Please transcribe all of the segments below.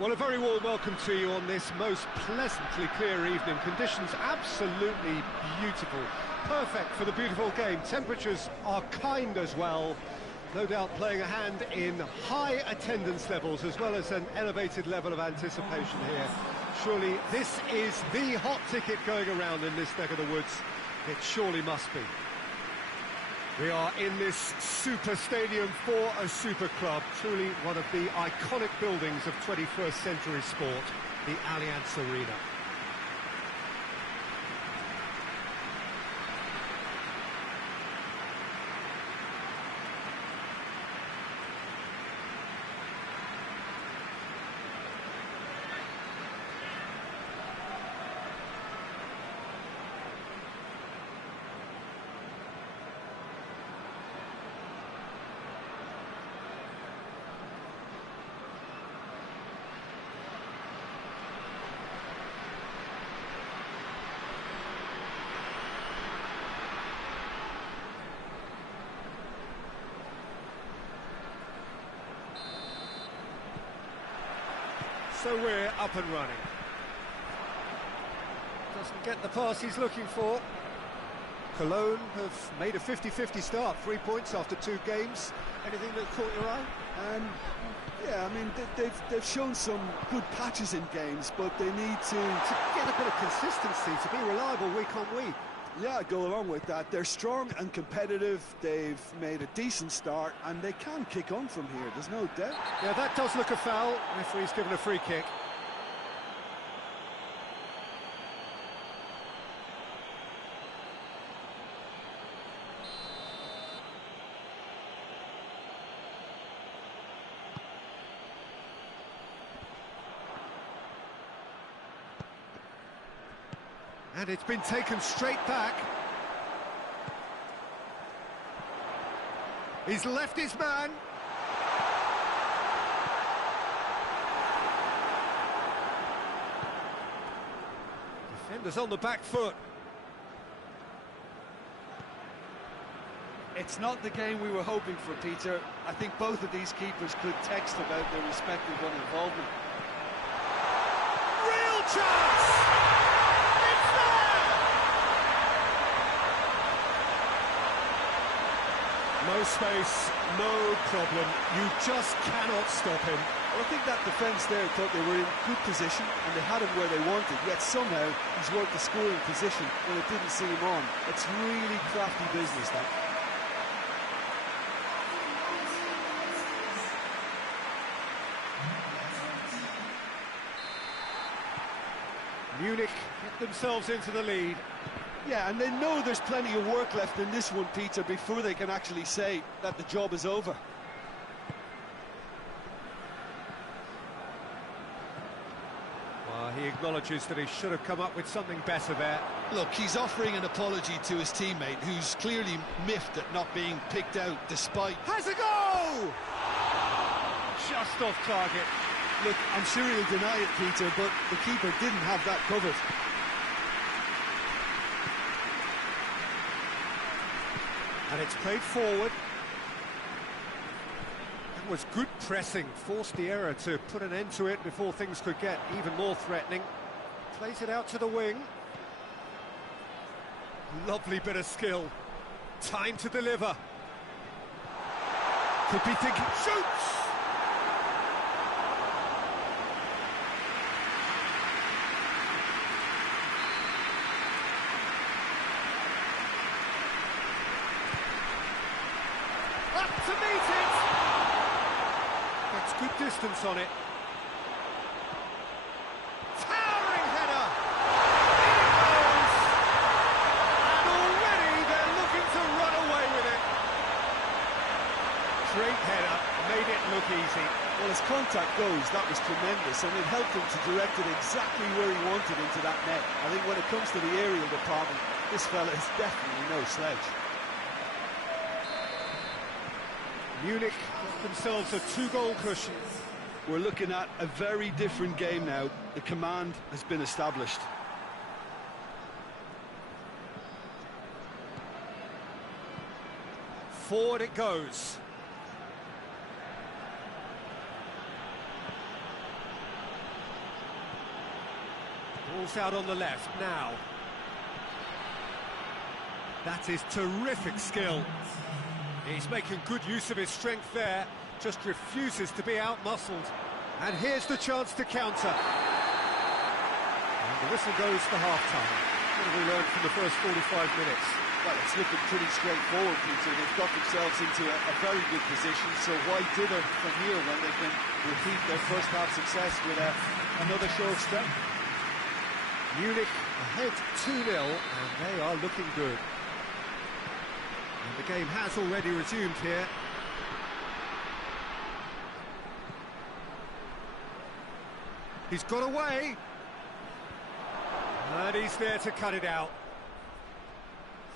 Well, a very warm welcome to you on this most pleasantly clear evening. Conditions absolutely beautiful. Perfect for the beautiful game. Temperatures are kind as well. No doubt playing a hand in high attendance levels as well as an elevated level of anticipation here. Surely this is the hot ticket going around in this neck of the woods. It surely must be. We are in this super stadium for a super club, truly one of the iconic buildings of 21st century sport, the Allianz Arena. So we're up and running. Doesn't get the pass he's looking for. KÖLN have made a 50-50 start, 3 points after 2 games. Anything that caught your eye? Yeah, I mean, they've shown some good patches in games, but they need to get a bit of consistency, to be reliable week on week. Yeah, go along with that. They're strong and competitive. They've made a decent start, and they can kick on from here. There's no doubt. Yeah, that does look a foul. Referee's given a free kick. And it's been taken straight back. He's left his man. Defenders on the back foot. It's not the game we were hoping for, Peter. I think both of these keepers could text about their respective involvement. Real chance! No space, no problem. You just cannot stop him. Well, I think that defence there thought they were in good position and they had him where they wanted, yet somehow he's worked the scoring position when it didn't see him on. It's really crafty business, that. Munich get themselves into the lead. Yeah, and they know there's plenty of work left in this one, Peter, before they can actually say that the job is over. Well, he acknowledges that he should have come up with something better there. Look, he's offering an apology to his teammate, who's clearly miffed at not being picked out despite... Has a goal! Just off target. Look, I'm sure he'll deny it, Peter, but the keeper didn't have that covered. And it's played forward. That was good pressing, forced the error to put an end to it before things could get even more threatening. Plays it out to the wing. Lovely bit of skill. Time to deliver. Could be thinking, shoots! To meet it! That's good distance on it. Towering header! In it goes! And already they're looking to run away with it. Great header, made it look easy. Well, as contact goes, that was tremendous, and it helped him to direct it exactly where he wanted into that net. I think when it comes to the aerial department, this fella is definitely no slouch. Munich got themselves a 2-goal cushion. We're looking at a very different game now. The command has been established. Forward it goes. Ball's out on the left now. That is terrific skill. He's making good use of his strength there, just refuses to be out-muscled. And here's the chance to counter. And the whistle goes for half-time. What have we learned from the first 45 minutes? Well, it's looking pretty straightforward, Peter. They've got themselves into a very good position, so why dither from here when they can repeat their first half success with another show of strength? Munich ahead 2-0, and they are looking good. And the game has already resumed here. He's got away. And he's there to cut it out.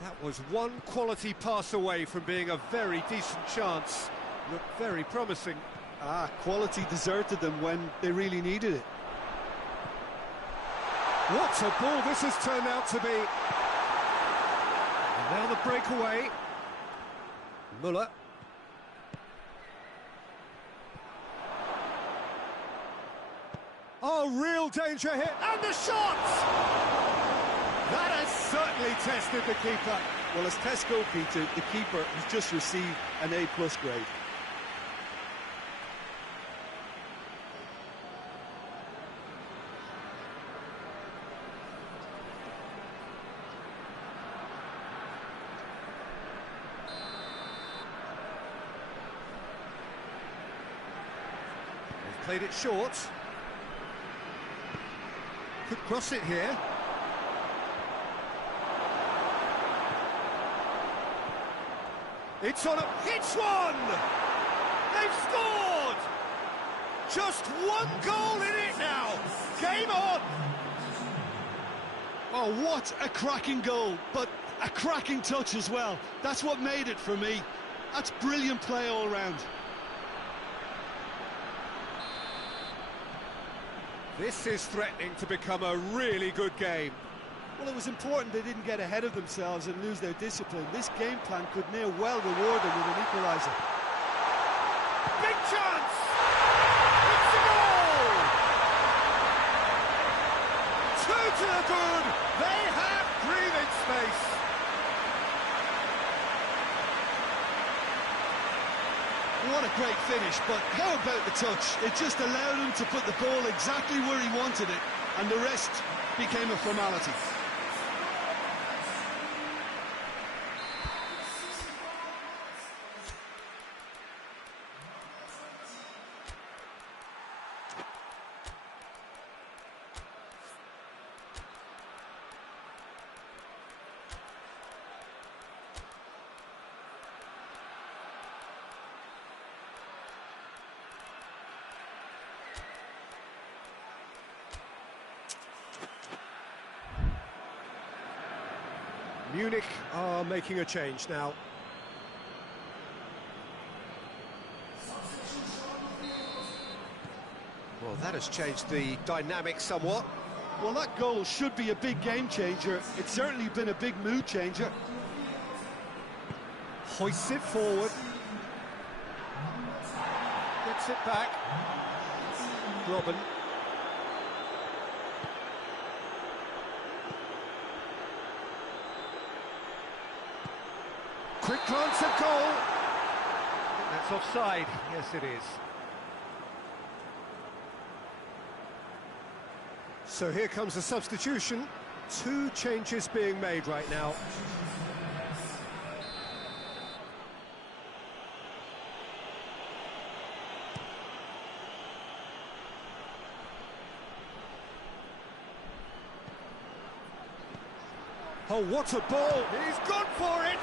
That was one quality pass away from being a very decent chance. Looked very promising. Quality deserted them when they really needed it. What a ball this has turned out to be. And now the breakaway. Müller. Oh, real danger here. And the shot! That has certainly tested the keeper. Well, as tests go, Peter, the keeper has just received an A+ grade. They've played it short. Could cross it here. It's on a... It's one! They've scored! Just one goal in it now! Game on! Oh, what a cracking goal, but a cracking touch as well. That's what made it for me. That's brilliant play all round. This is threatening to become a really good game. Well, it was important they didn't get ahead of themselves and lose their discipline. This game plan could near well reward them with an equaliser. Big chance! It's a goal! 2 to the good! They have breathing space! What a great finish, but how about the touch? It just allowed him to put the ball exactly where he wanted it, and the rest became a formality. Munich are making a change now. Well, that has changed the dynamic somewhat. Well, that goal should be a big game changer. It's certainly been a big mood changer. Hoists it forward. Gets it back. Robin. Quick glance at goal. That's offside. Yes, it is. So here comes a substitution. 2 changes being made right now. Oh, what a ball! He's gone for it!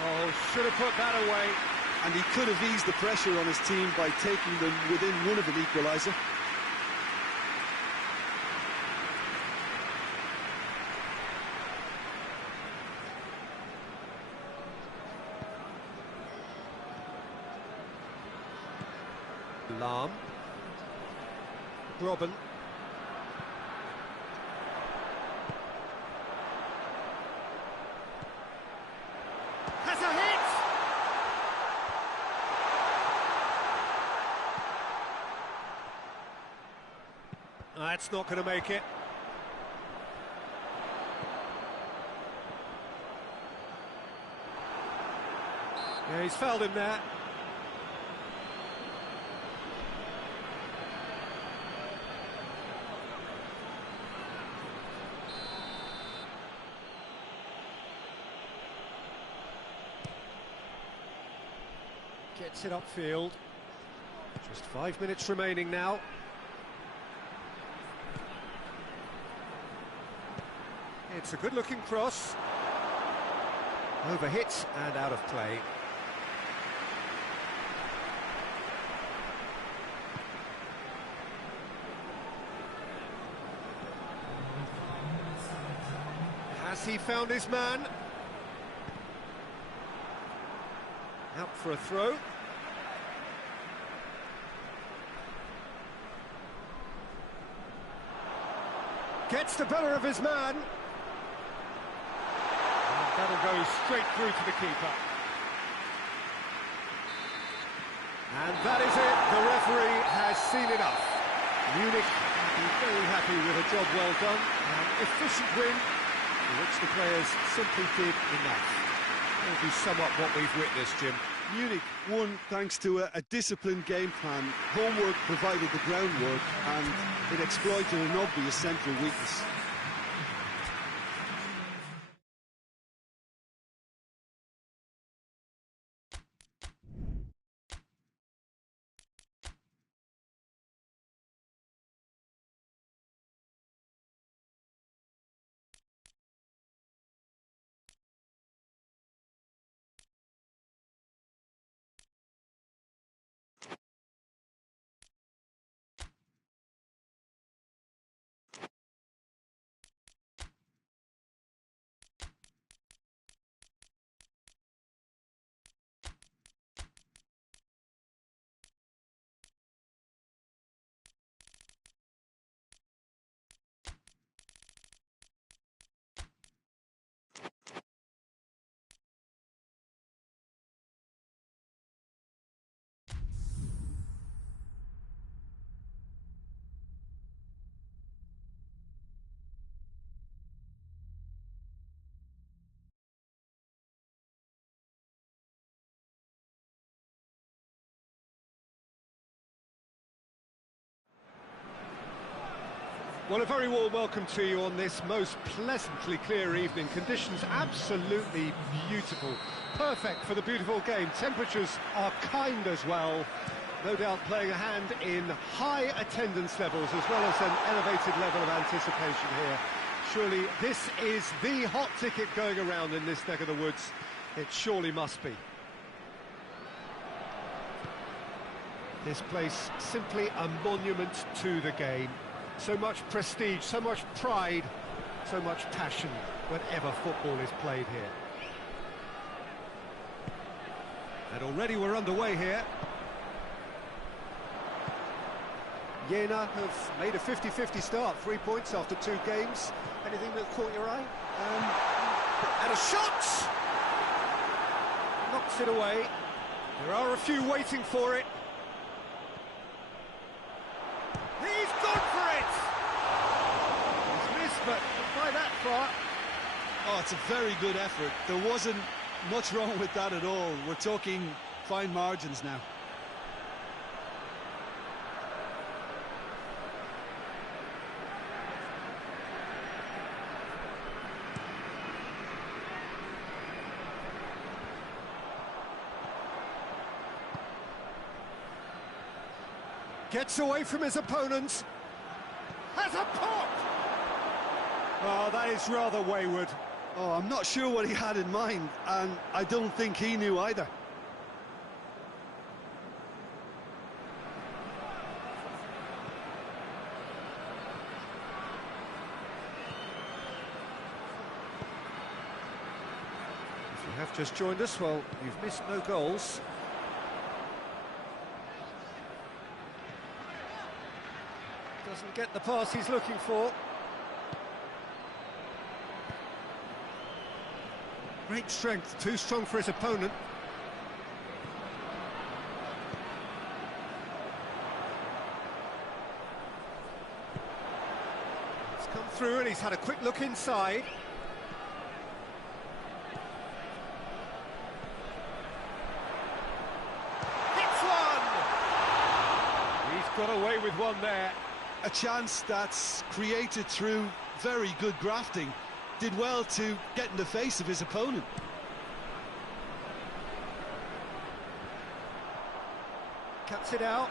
Oh, should have put that away. And he could have eased the pressure on his team by taking them within one of an equaliser. Lahm. Robin. Has a hit! That's not going to make it. Yeah, he's fouled him there. Gets it upfield. Just 5 minutes remaining now. It's a good-looking cross. Overhit and out of play. Has he found his man? Out for a throw. Gets the better of his man. And that'll go straight through to the keeper. And that is it. The referee has seen enough. Munich will be very happy with a job well done. An efficient win, for which the players simply did enough. That will be somewhat what we've witnessed, Jim. Munich won thanks to a disciplined game plan. Homework provided the groundwork, and it exploited an obvious central weakness. Well, a very warm welcome to you on this most pleasantly clear evening. Conditions absolutely beautiful. Perfect for the beautiful game. Temperatures are kind as well. No doubt playing a hand in high attendance levels as well as an elevated level of anticipation here. Surely this is the hot ticket going around in this neck of the woods. It surely must be. This place simply a monument to the game. So much prestige, so much pride, so much passion whenever football is played here. And already we're underway here. Jena have made a 50-50 start, 3 points after 2 games. Anything that caught your eye? And a shot! Knocks it away. There are a few waiting for it. He's gone for it! He's missed, but not by that far. Oh, it's a very good effort. There wasn't much wrong with that at all. We're talking fine margins now. Gets away from his opponent. Has a pop! Oh, that is rather wayward. Oh, I'm not sure what he had in mind, and I don't think he knew either. If you have just joined us, well, you've missed no goals. Doesn't get the pass he's looking for. Great strength, too strong for his opponent. through, and he's had a quick look inside. Hits one! He's got away with one there. A chance that's created through very good grafting. Did well to get in the face of his opponent. Cuts it out.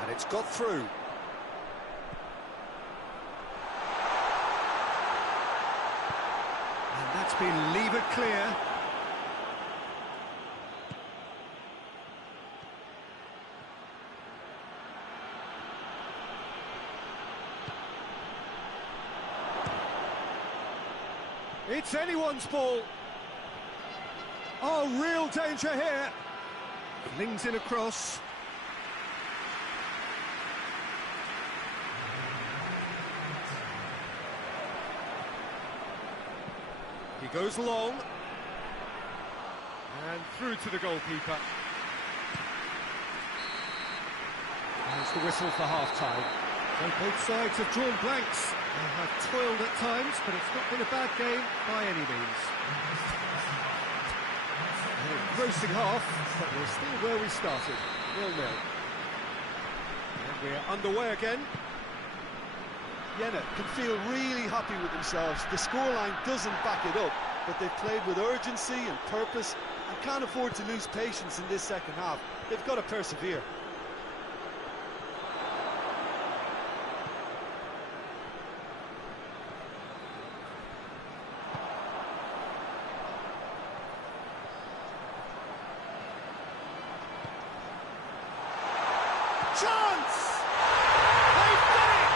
And it's got through. And that's been levered clear. It's anyone's ball. Oh, real danger here. Flings in across. He goes long. And through to the goalkeeper. There's the whistle for half-time. Well, both sides have drawn blanks. They have toiled at times, but it's not been a bad game by any means. Grossing half, but we're still where we started, 0-0. And we're underway again. Jena can feel really happy with themselves. The scoreline doesn't back it up, but they've played with urgency and purpose and can't afford to lose patience in this second half. They've got to persevere. Chance! They've done it!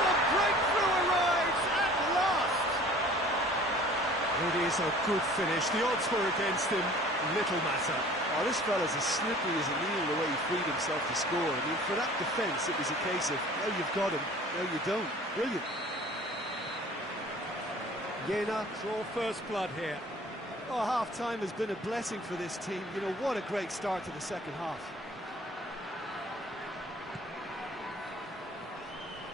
The breakthrough arrives at last! It is a good finish. The odds were against him, little matter. Oh, this fella's as slippery as a needle the way he freed himself to score. I mean, for that defence, it was a case of, now you've got him, now you don't. Brilliant. Jena draw first blood here. Oh, half-time has been a blessing for this team. You know, what a great start to the second half.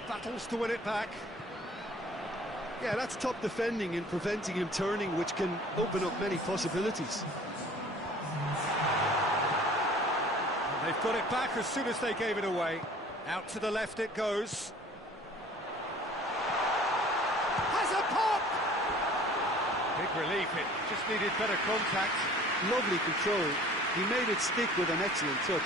Battles to win it back. Yeah, that's top defending and preventing him turning, which can open up many possibilities. And they've got it back as soon as they gave it away. Out to the left it goes. Has a pop! Big relief, it just needed better contact. Lovely control. He made it stick with an excellent touch.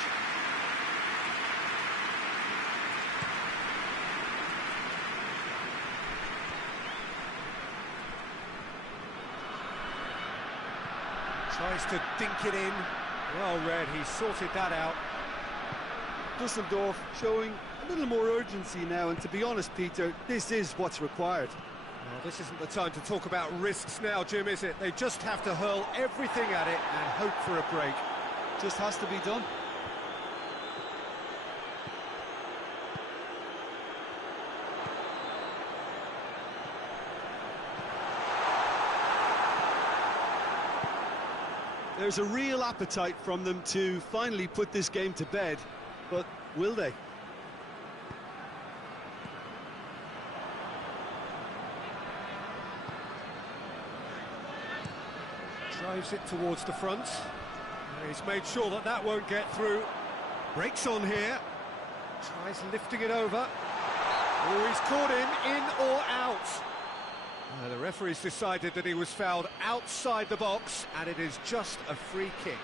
Tries to dink it in. Well read, he sorted that out. Düsseldorf showing a little more urgency now, and to be honest, Peter, this is what's required. Well, this isn't the time to talk about risks now, Jim, is it? They just have to hurl everything at it and hope for a break. Just has to be done. There's a real appetite from them to finally put this game to bed, but will they? Drives it towards the front. He's made sure that that won't get through. Breaks on here. Tries lifting it over. Oh, he's caught him, in or out. The referee's decided that he was fouled outside the box, and it is just a free kick.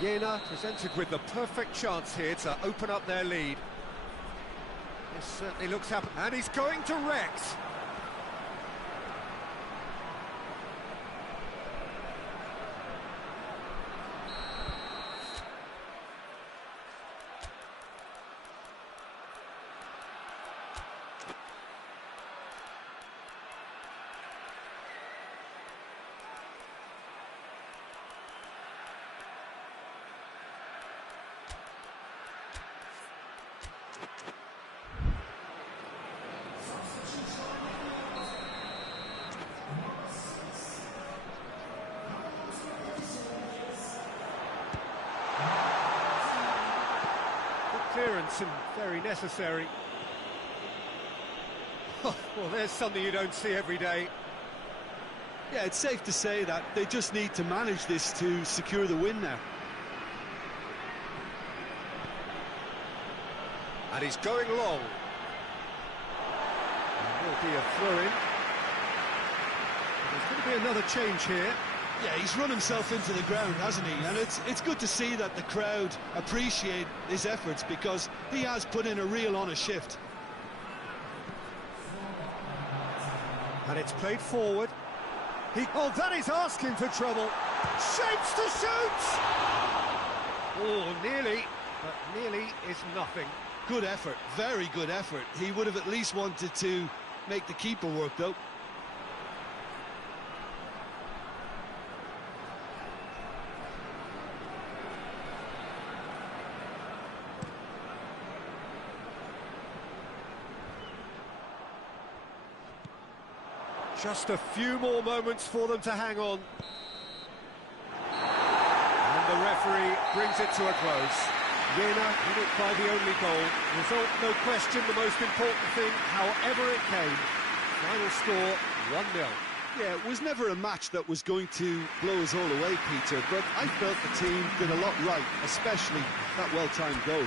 Jena presented with the perfect chance here to open up their lead. This certainly looks happy, and he's going direct. clearance and very necessary. Well, there's something you don't see every day. Yeah, it's safe to say that they just need to manage this to secure the win now. And he's going long. There will be a throw-in. There's going to be another change here. Yeah, he's run himself into the ground, hasn't he? And it's good to see that the crowd appreciate his efforts, because he has put in a real honest shift. And it's played forward. Oh, that is asking for trouble. Shapes to shoot! Oh, nearly, but nearly is nothing. Good effort, very good effort. He would have at least wanted to make the keeper work, though. Just a few more moments for them to hang on. And the referee brings it to a close. JENA did it by the only goal. Result, no question, the most important thing, however it came. Final score, 1-0. Yeah, it was never a match that was going to blow us all away, Peter, but I felt the team did a lot right, especially that well-timed goal.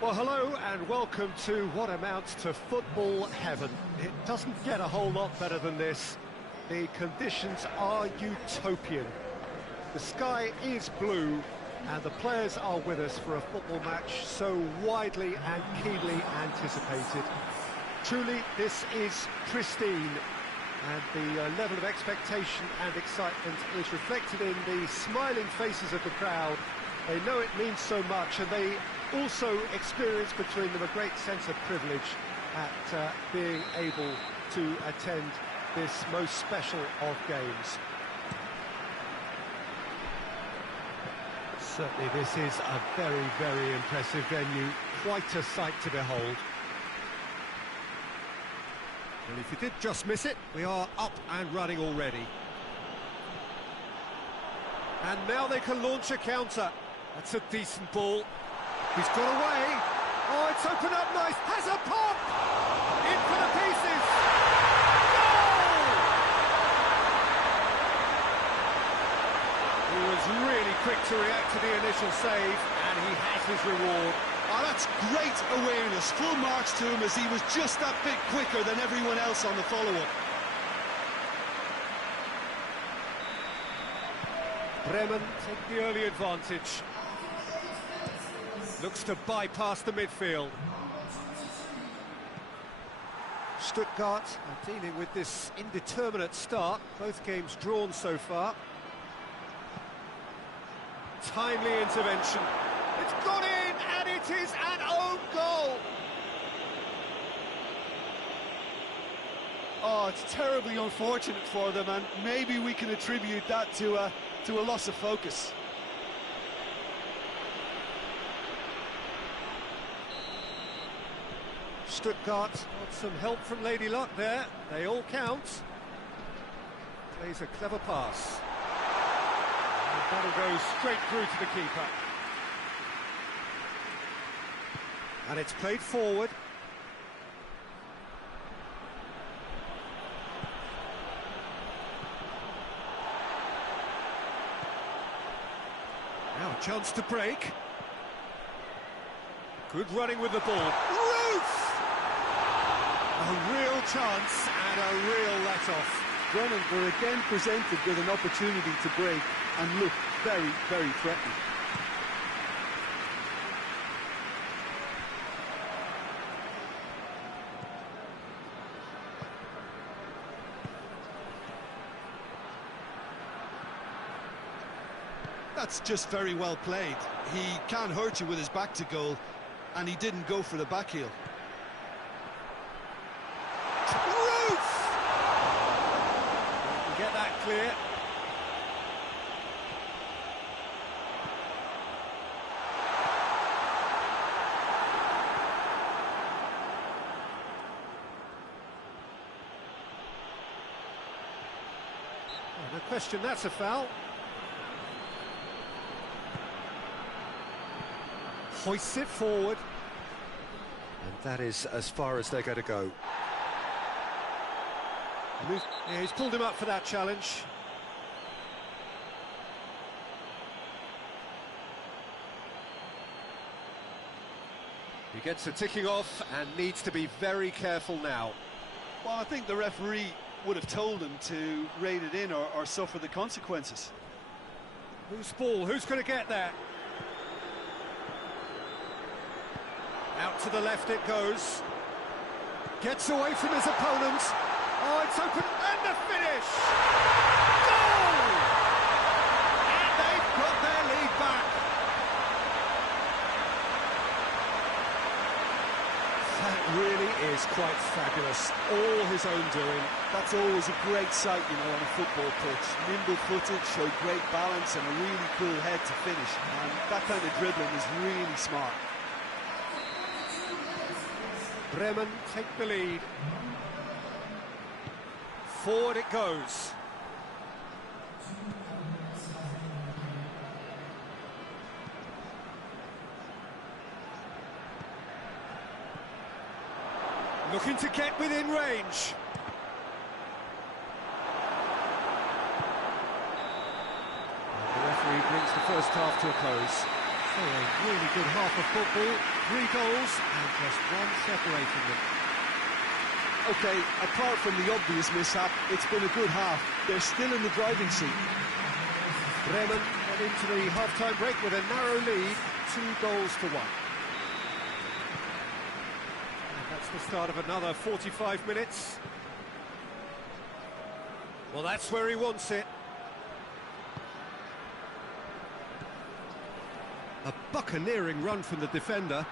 Well, hello and welcome to what amounts to football heaven. It doesn't get a whole lot better than this. The conditions are utopian. The sky is blue and the players are with us for a football match so widely and keenly anticipated. Truly, this is pristine, and the level of expectation and excitement is reflected in the smiling faces of the crowd. They know it means so much, and they also experience between them a great sense of privilege at being able to attend this most special of games. Certainly this is a very, very impressive venue, quite a sight to behold. And if you did just miss it, we are up and running already. And now they can launch a counter. That's a decent ball. He's got away. Oh, it's opened up nice. Has a pop! In for the pieces! Goal! He was really quick to react to the initial save, and he has his reward. Oh, that's great awareness. Full marks to him, as he was just that bit quicker than everyone else on the follow-up. Bremen take the early advantage. Looks to bypass the midfield. Stuttgart are dealing with this indeterminate start. Both games drawn so far. Timely intervention. It's gone in, and it is an own goal. Oh, it's terribly unfortunate for them, and maybe we can attribute that to a loss of focus. Stuttgart got some help from Lady Luck there. They all count. Plays a clever pass. That'll go straight through to the keeper. And it's played forward. Now a chance to break. Good running with the ball. Roof! A real chance and a real let-off. Bremen were again presented with an opportunity to break and look very, very threatening. That's just very well played. He can't hurt you with his back to goal, and he didn't go for the back heel. Get that clear. Oh, no question, that's a foul. Hoists it forward. And that is as far as they're going to go. Yeah, he's pulled him up for that challenge. He gets a ticking off and needs to be very careful now. Well, I think the referee would have told him to rate it in or suffer the consequences. Whose ball? Who's going to get there? Out to the left it goes. Gets away from his opponent. Oh, it's open, and the finish! Goal! And they've got their lead back. That really is quite fabulous. All his own doing. That's always a great sight, you know, on a football pitch. Nimble-footed, showed great balance and a really cool head to finish. And that kind of dribbling is really smart. Bremen take the lead. Forward it goes. Looking to get within range. The referee brings the first half to a close. So a really good half of football, 3 goals and just one separating them. Okay, apart from the obvious mishap, it's been a good half. They're still in the driving seat. Bremen head into the half-time break with a narrow lead, 2 goals to 1. And that's the start of another 45 minutes. Well, that's where he wants it. A buccaneering run from the defender.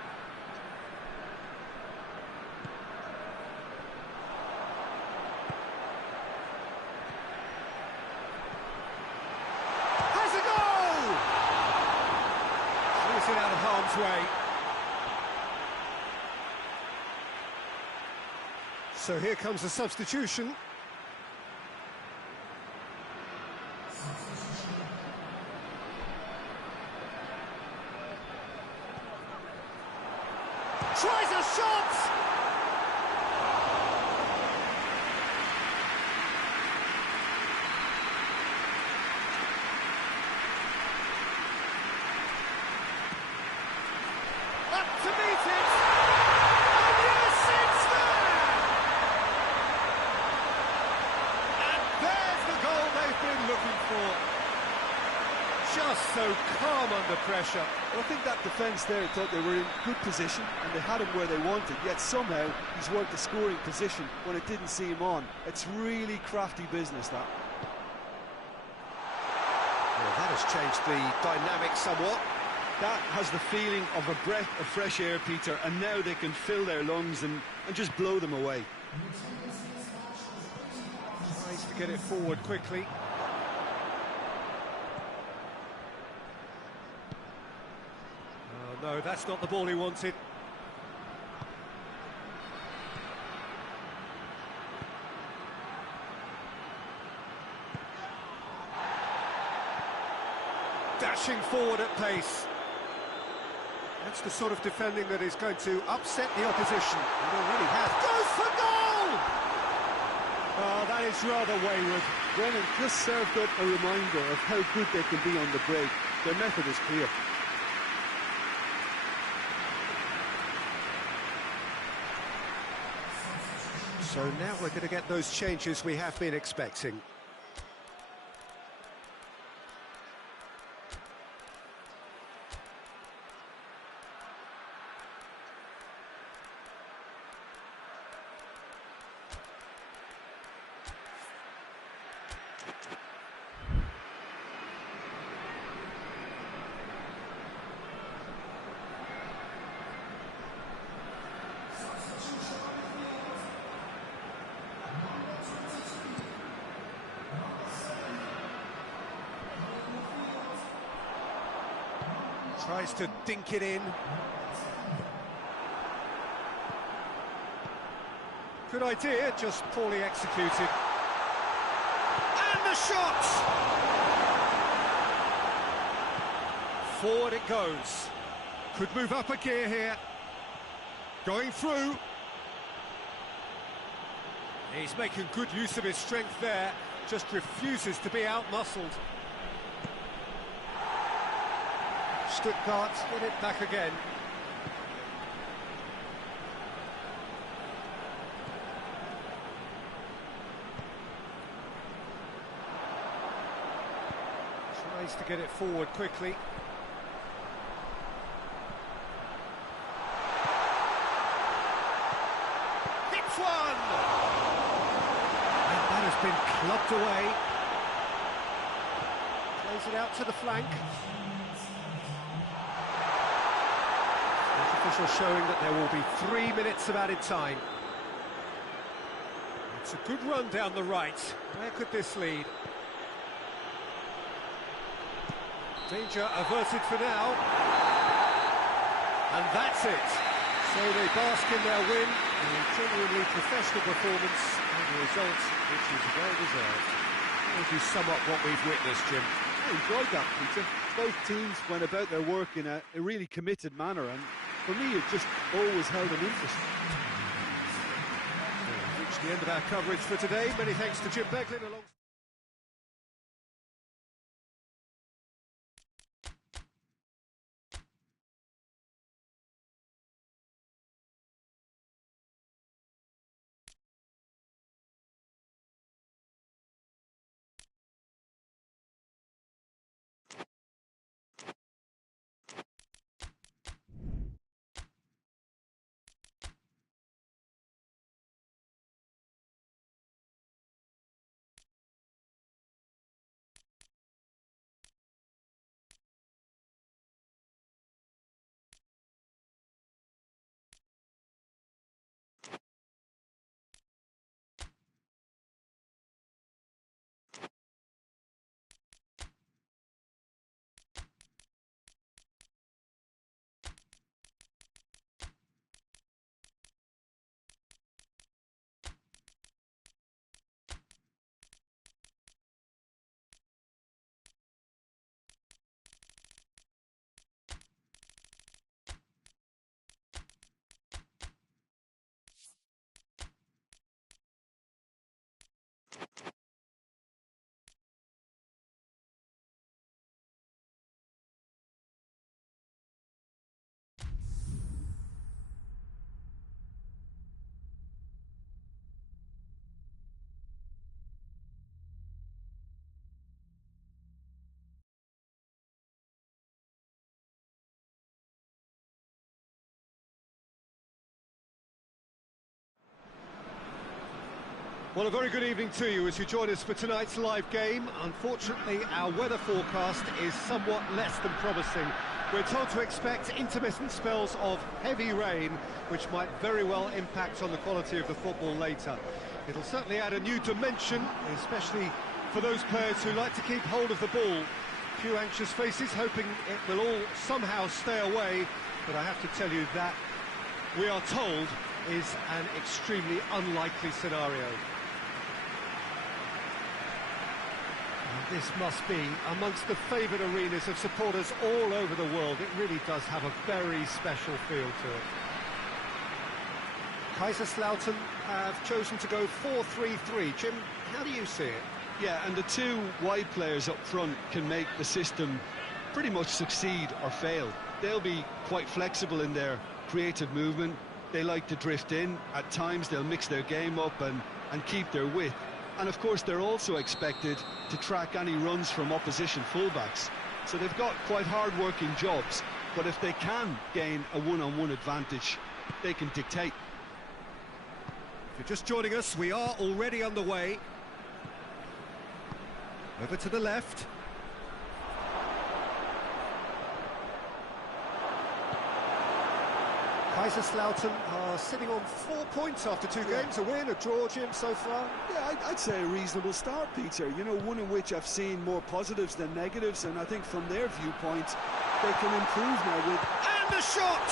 Has a goal! Clears it out of harm's way. So here comes a substitution. Tries a shot! Up to meet it! And yes, it's there! And there's the goal they've been looking for. Just so calm under pressure. Well, I think that defence there thought they were in good position and they had him where they wanted, yet somehow he's worked the scoring position when it didn't see him on. It's really crafty business, that. Well, that has changed the dynamic somewhat. That has the feeling of a breath of fresh air, Peter, and now they can fill their lungs and just blow them away. Tries to get it forward quickly. No, that's not the ball he wanted. dashing forward at pace. That's the sort of defending that is going to upset the opposition. It already has. Goes for goal! Oh, that is rather wayward. Bremen just served up a reminder of how good they can be on the break. Their method is clear. So now we're going to get those changes we have been expecting. Tries to dink it in. Good idea, just poorly executed. And the shot! Forward it goes. Could move up a gear here. Going through. He's making good use of his strength there. Just refuses to be out-muscled. Stuttgart get it back again. Tries to get it forward quickly. Hits one! And that has been clubbed away. Plays it out to the flank. Official showing that there will be 3 minutes of added time. It's a good run down the right. Where could this lead? Danger averted for now. And that's it. So they bask in their win. A genuinely professional performance and a result which is well deserved. How would you sum up what we've witnessed, Jim? I enjoyed that, Peter. Both teams went about their work in a really committed manner, and for me, it just always held an interest. We've reached the end of our coverage for today. Many thanks to Jim Beglin along. Well, a very good evening to you as you join us for tonight's live game. Unfortunately, our weather forecast is somewhat less than promising. We're told to expect intermittent spells of heavy rain, which might very well impact on the quality of the football later. It'll certainly add a new dimension, especially for those players who like to keep hold of the ball. A few anxious faces hoping it will all somehow stay away, but I have to tell you that we are told is an extremely unlikely scenario. This must be amongst the favoured arenas of supporters all over the world. It really does have a very special feel to it. KAISERSLAUTERN have chosen to go 4-3-3. Jim, how do you see it? Yeah, and the two wide players up front can make the system pretty much succeed or fail. They'll be quite flexible in their creative movement. They like to drift in. At times they'll mix their game up and keep their width. And of course they're also expected to track any runs from opposition fullbacks. So they've got quite hard-working jobs, but if they can gain a one-on-one advantage, they can dictate. If you're just joining us, we are already underway. Over to the left. KAISERSLAUTERN are sitting on 4 points after two games, a win, a draw, Jim, so far. Yeah, I'd say a reasonable start, Peter. You know, one in which I've seen more positives than negatives, and I think from their viewpoint, they can improve now with... And the shot!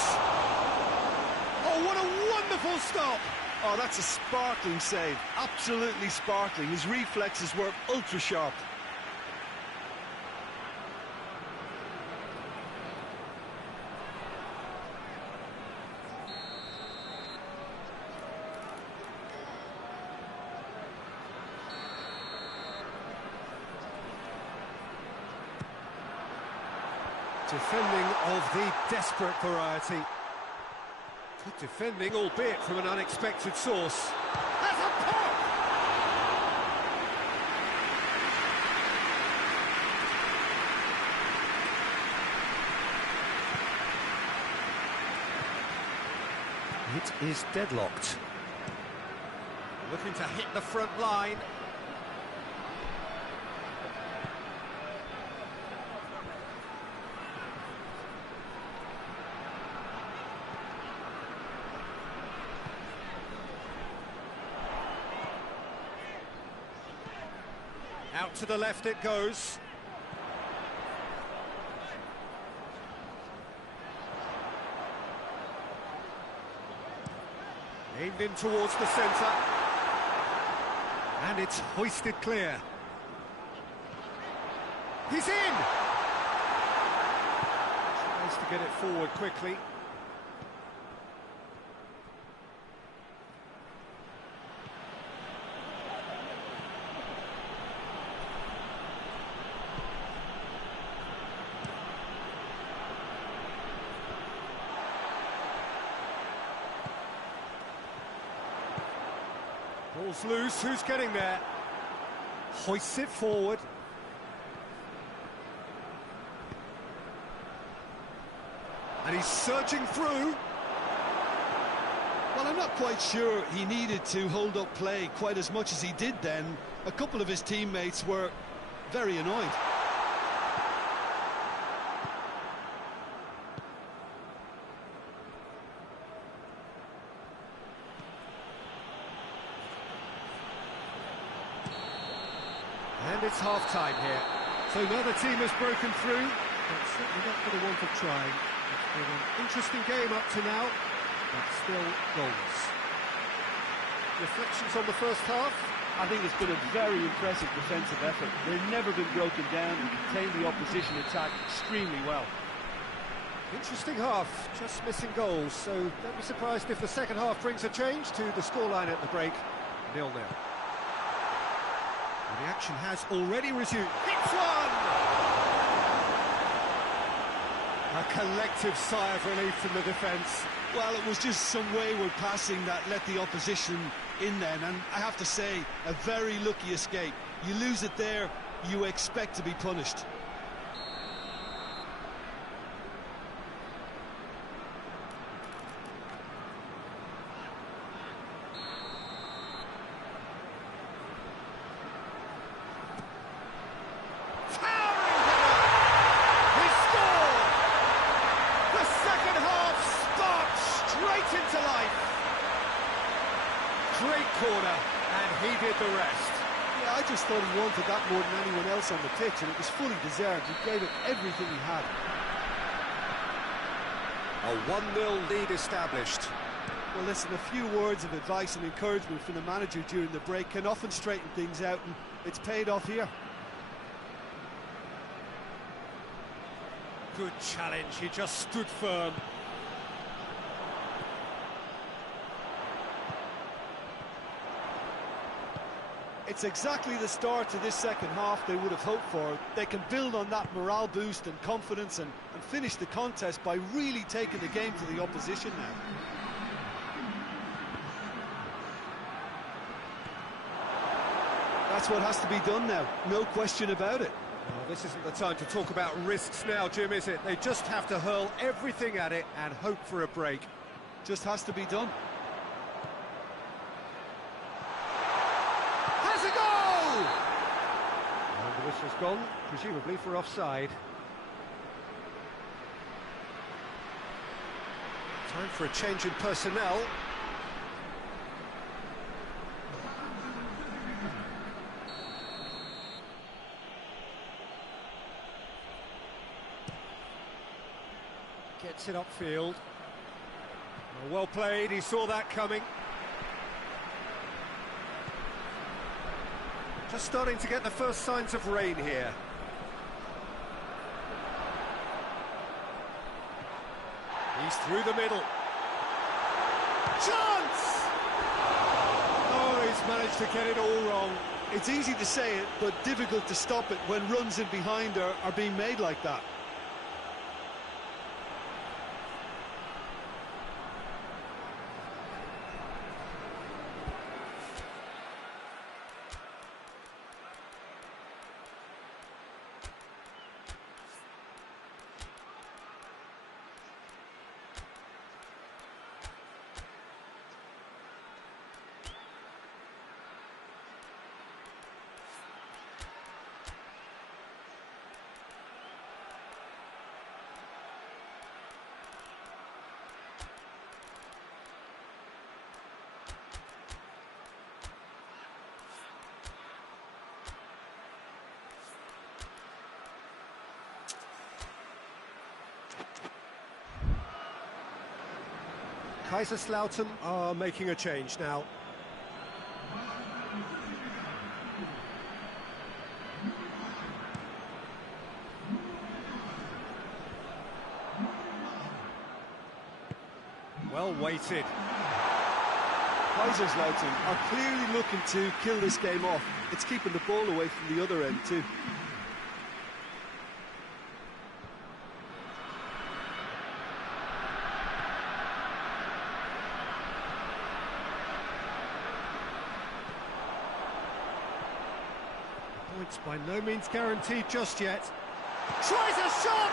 Oh, what a wonderful stop! Oh, that's a sparkling save. Absolutely sparkling. His reflexes were ultra-sharp. Defending of the desperate variety. Good defending, albeit from an unexpected source. Has a pop! It is deadlocked. Looking to hit the front line. Out to the left it goes. Aimed in towards the centre. And it's hoisted clear. He's in! Tries to get it forward quickly. Ball's loose, who's getting there? Hoists it forward. And he's surging through. Well, I'm not quite sure he needed to hold up play quite as much as he did then. A couple of his teammates were very annoyed. And it's half-time here. So neither team has broken through, but certainly not for the want of trying. It's been an interesting game up to now, but still goals. Reflections on the first half? I think it's been a very impressive defensive effort. They've never been broken down and contained the opposition attack extremely well. Interesting half, just missing goals, so don't be surprised if the second half brings a change to the scoreline at the break, 0-0. The action has already resumed. It's one! A collective sigh of relief from the defence. Well, it was just some wayward passing that let the opposition in then, and I have to say, a very lucky escape. You lose it there, you expect to be punished. Great corner, and he did the rest. Yeah, I just thought he wanted that more than anyone else on the pitch, and it was fully deserved. He gave it everything he had. A 1-0 lead established. Well, listen, a few words of advice and encouragement from the manager during the break can often straighten things out, and it's paid off here. Good challenge, he just stood firm. It's exactly the start to this second half they would have hoped for. They can build on that morale boost and confidence and finish the contest by really taking the game to the opposition now. That's what has to be done now, no question about it. Well, this isn't the time to talk about risks now, Jim, is it? They just have to hurl everything at it and hope for a break. Just has to be done. Has a goal! And the whistle's gone, presumably for offside. Time for a change in personnel. Gets it upfield. Well played, he saw that coming. Just starting to get the first signs of rain here. He's through the middle. Chance! Oh, he's managed to get it all wrong. It's easy to say it, but difficult to stop it when runs in behind are being made like that. KAISERSLAUTERN are making a change now. Well weighted. KAISERSLAUTERN are clearly looking to kill this game off. It's keeping the ball away from the other end too. Points by no means guaranteed just yet. Tries a shot!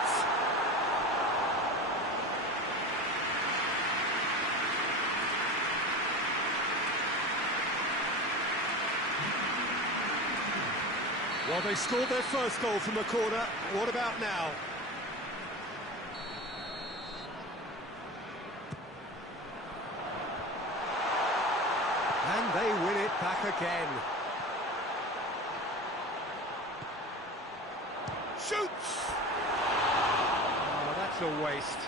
Well, they scored their first goal from a corner. What about now? And they win it back again. Shoots! Oh, that's a waste.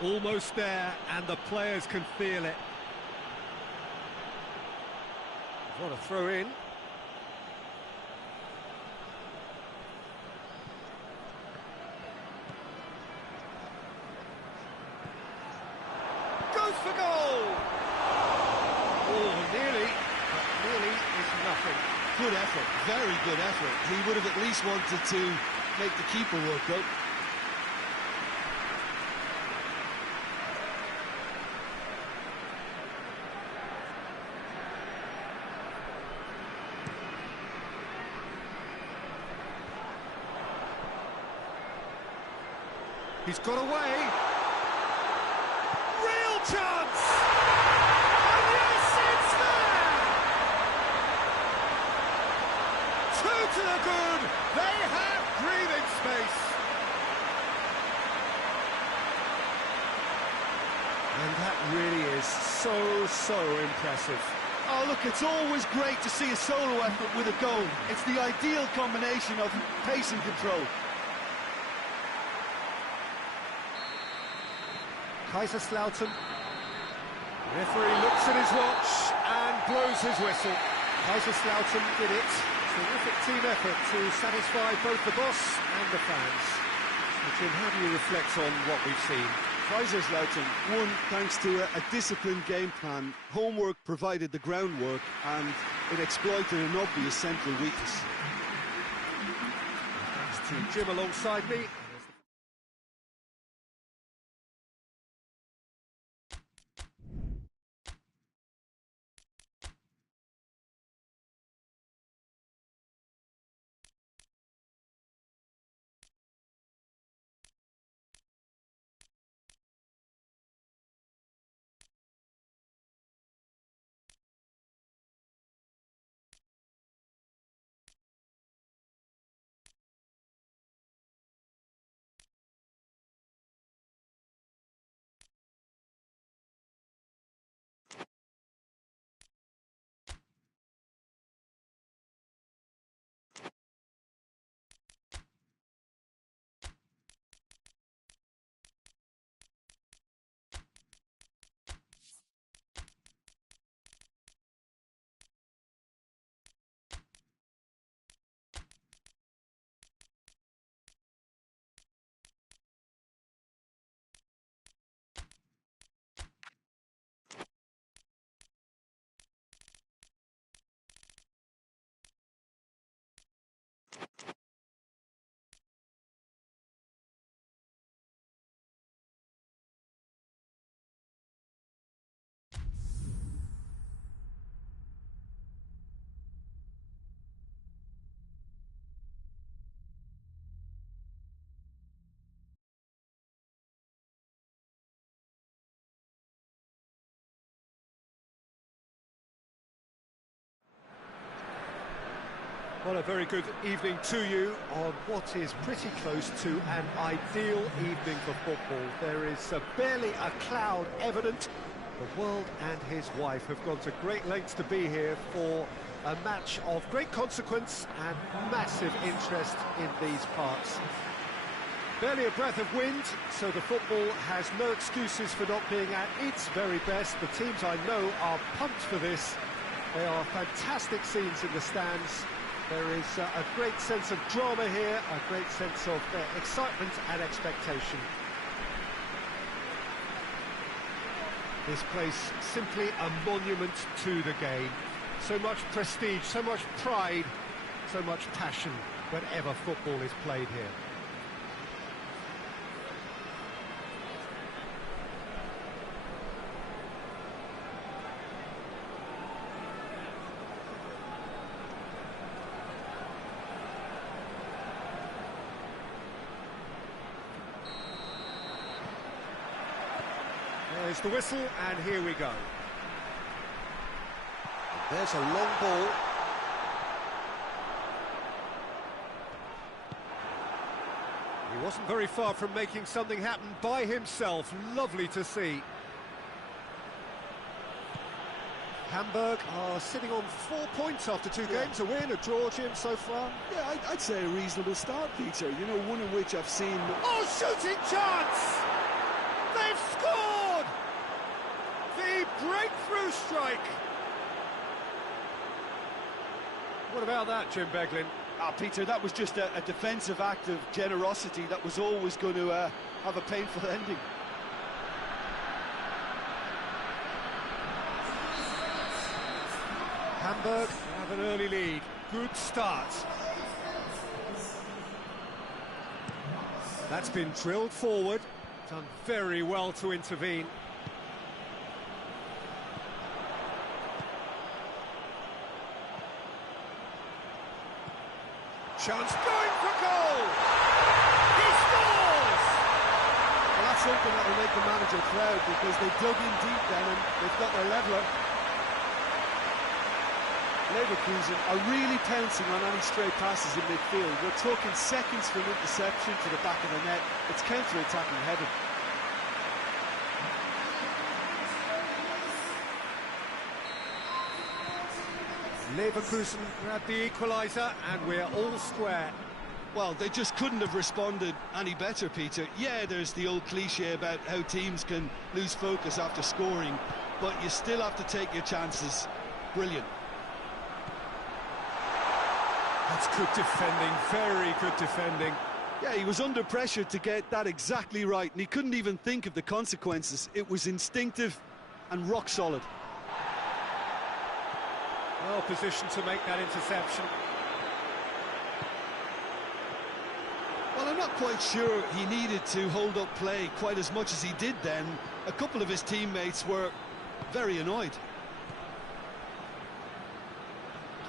Almost there, and the players can feel it. What a throw in. Goes for goal! Oh, nearly, but nearly is nothing. Good effort, very good effort. He would have at least wanted to make the keeper work out. He's got away. Real chance! And yes, it's there! 2 to the good. They have breathing space. And that really is so impressive. Oh, look, it's always great to see a solo effort with a goal. It's the ideal combination of pace and control. Kaiserslautern. Referee looks at his watch and blows his whistle. Kaiserslautern did it. Terrific team effort to satisfy both the boss and the fans. So, Jim, how do you reflect on what we've seen? Kaiserslautern won thanks to a disciplined game plan. Homework provided the groundwork and it exploited an obvious central weakness. Thanks to Jim alongside me. Well, a very good evening to you on what is pretty close to an ideal evening for football. There is barely a cloud evident. The world and his wife have gone to great lengths to be here for a match of great consequence and massive interest in these parts. Barely a breath of wind, so the football has no excuses for not being at its very best. The teams I know are pumped for this. They are fantastic scenes in the stands. There is a great sense of drama here, a great sense of excitement and expectation. This place simply a monument to the game. So much prestige, so much pride, so much passion whenever football is played here. There's the whistle, and here we go. There's a long ball. He wasn't very far from making something happen by himself. Lovely to see. Hamburg are sitting on 4 points after two games, a win, a draw, Jim, so far. Yeah, I'd say a reasonable start, Peter. You know, one in which I've seen... Oh, shooting chance! They've scored! The breakthrough strike! What about that, Jim Beglin? Peter, that was just a defensive act of generosity that was always going to have a painful ending. Hamburg have an early lead. Good start. That's been drilled forward. Done very well to intervene. Chance going for goal! He scores! Well, that's something that will make the manager proud because they dug in deep then and they've got their leveller. Leverkusen are really pouncing on any stray passes in midfield. We're talking seconds from interception to the back of the net. It's counter-attacking heaven. Leverkusen grab the equaliser, and we're all square. Well, they just couldn't have responded any better, Peter. Yeah, there's the old cliche about how teams can lose focus after scoring, but you still have to take your chances. Brilliant. That's good defending, very good defending. Yeah, he was under pressure to get that exactly right, and he couldn't even think of the consequences. It was instinctive and rock solid. Well positioned to make that interception. Well, I'm not quite sure he needed to hold up play quite as much as he did then. A couple of his teammates were very annoyed.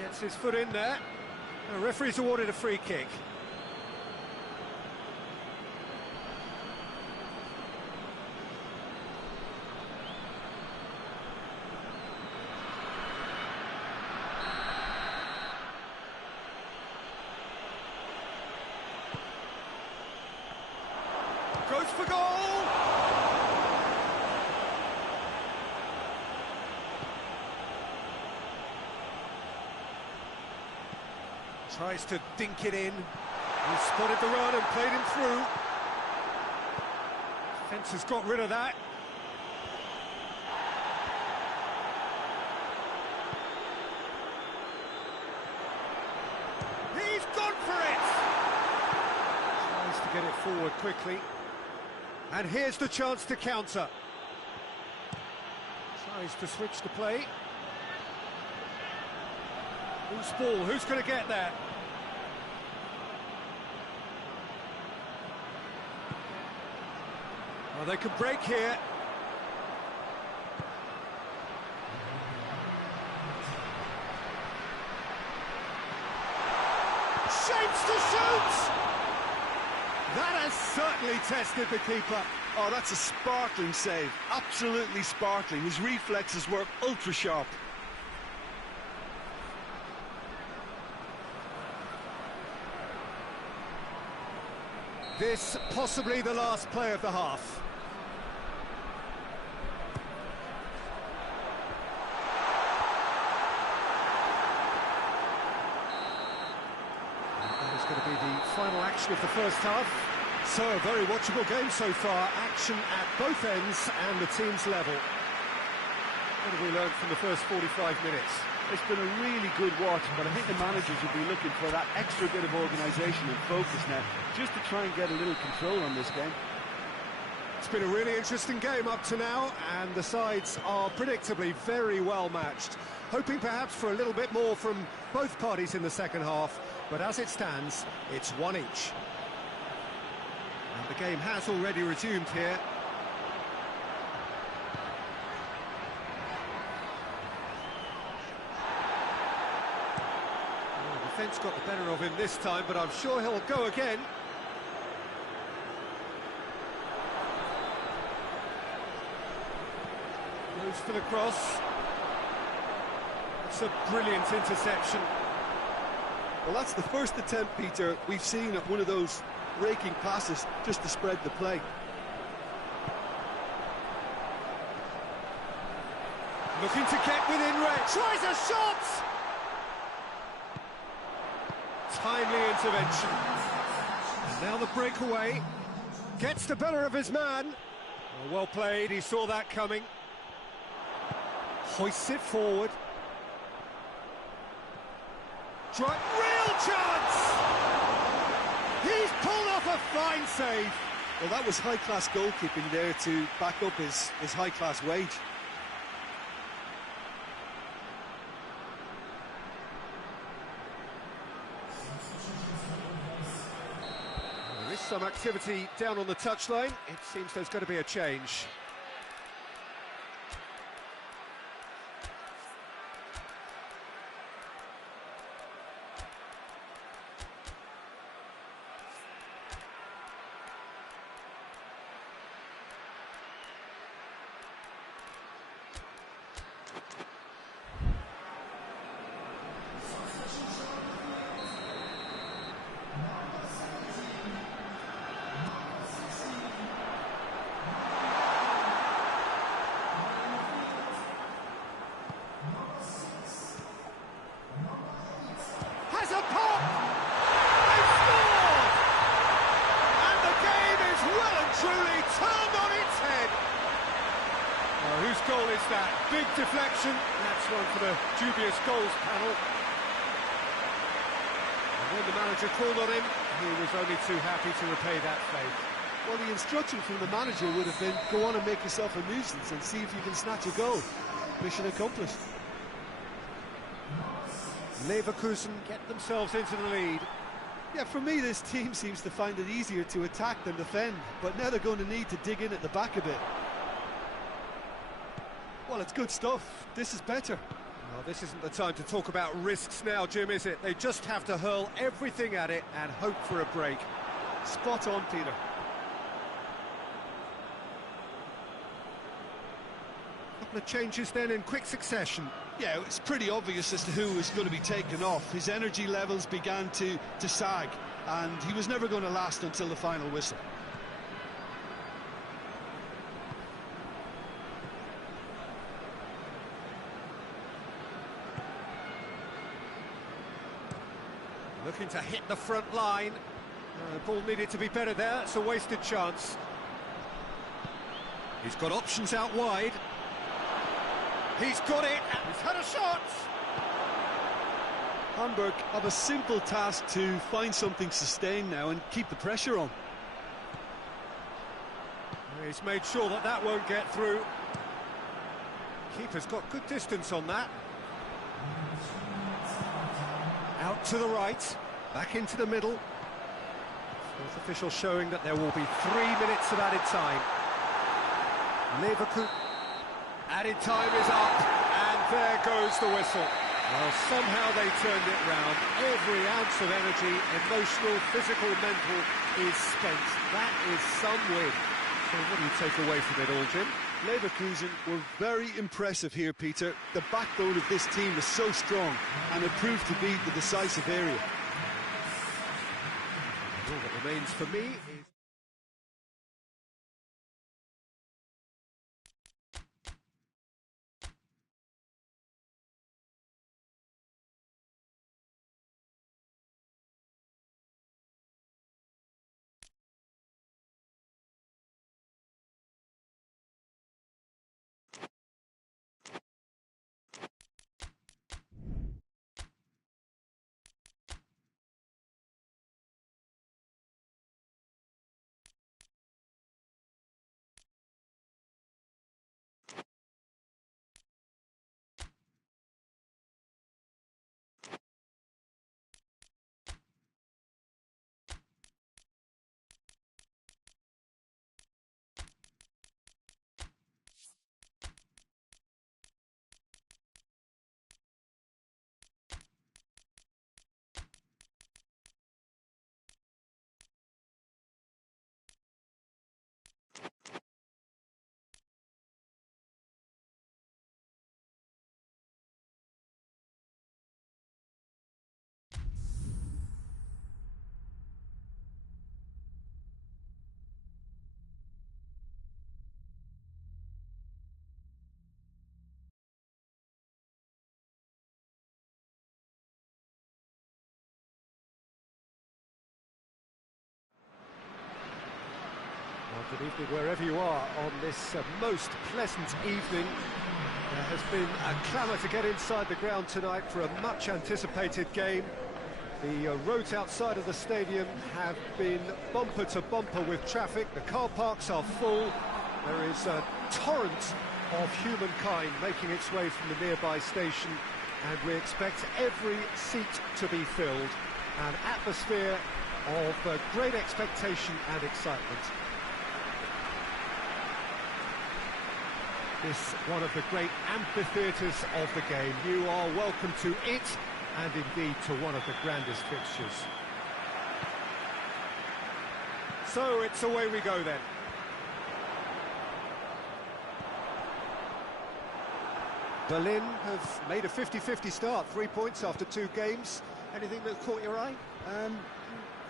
Gets his foot in there. The referee's awarded a free kick. Goes for goal! Tries to dink it in. He spotted the run and played him through. Defence has got rid of that. He's gone for it! Tries to get it forward quickly. And here's the chance to counter. Tries to switch the play. Loose ball, who's going to get there? Well, they could break here. Shapes to shoot! That has certainly tested the keeper. Oh, that's a sparkling save. Absolutely sparkling. His reflexes were ultra sharp. This possibly the last play of the half. That is going to be the final action of the first half. So, a very watchable game so far. Action at both ends and the team's level. What have we learned from the first 45 minutes? It's been a really good watch, but I think the managers will be looking for that extra bit of organisation and focus now, just to try and get a little control on this game. It's been a really interesting game up to now, and the sides are predictably very well matched. Hoping perhaps for a little bit more from both parties in the second half, but as it stands, it's one each. And the game has already resumed here. Defence got the better of him this time, but I'm sure he'll go again. Goes for the cross. It's a brilliant interception. Well, that's the first attempt, Peter, we've seen at one of those raking passes just to spread the play. Looking to get within range. Tries a shot! Timely intervention. And now the breakaway. Gets the better of his man. Well played, he saw that coming. Hoists it forward. Real chance! He's pulled off a fine save. Well, that was high-class goalkeeping there to back up his high-class wage. There is some activity down on the touchline. It seems there's going to be a change. Whose goal is that? Big deflection. That's one for the dubious goals panel. And when the manager called on him, he was only too happy to repay that faith. Well, the instruction from the manager would have been, go on and make yourself a nuisance and see if you can snatch a goal. Mission accomplished. Leverkusen get themselves into the lead. Yeah, for me, this team seems to find it easier to attack than defend, but now they're going to need to dig in at the back a bit. Well, it's good stuff. This is better. Well, this isn't the time to talk about risks now, Jim, is it? They just have to hurl everything at it and hope for a break. Spot on, Peter. Couple of changes then in quick succession. Yeah, it's pretty obvious as to who was going to be taken off. His energy levels began to sag, and he was never going to last until the final whistle. Looking to hit the front line. The ball needed to be better there. It's a wasted chance. He's got options out wide. He's got it. He's had a shot. Hamburg have a simple task to find something sustained now and keep the pressure on. He's made sure that that won't get through. Keeper's got good distance on that. Out to the right, back into the middle. Fourth official showing that there will be 3 minutes of added time. Leverkusen. Added time is up, and there goes the whistle. Well, somehow they turned it round. Every ounce of energy, emotional, physical, mental, is spent. That is some win. So what do you take away from it all, Jim? Leverkusen were very impressive here, Peter. The backbone of this team is so strong, and it proved to be the decisive area. All that remains for me is... Good evening wherever you are on this most pleasant evening. There has been a clamour to get inside the ground tonight for a much anticipated game. The roads outside of the stadium have been bumper to bumper with traffic. The car parks are full. There is a torrent of humankind making its way from the nearby station, and we expect every seat to be filled. An atmosphere of great expectation and excitement. This one of the great amphitheatres of the game. You are welcome to it, and indeed to one of the grandest fixtures. So it's away we go then. Berlin have made a 50-50 start, 3 points after 2 games. Anything that caught your eye?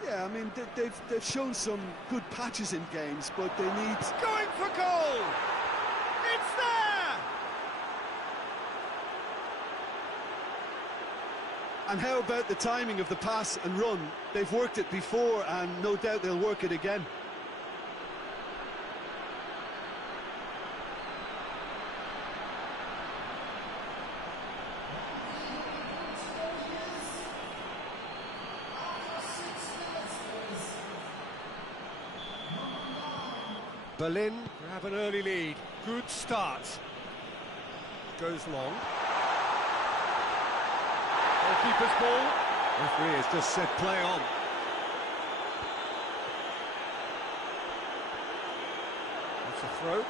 Yeah, I mean, they've shown some good patches in games, but they need... Going for goal! It's there! And how about the timing of the pass and run? They've worked it before, and no doubt they'll work it again. Berlin have an early lead. Good start. Goes long. Goalkeeper's ball. Referee has just said play on. That's a throw.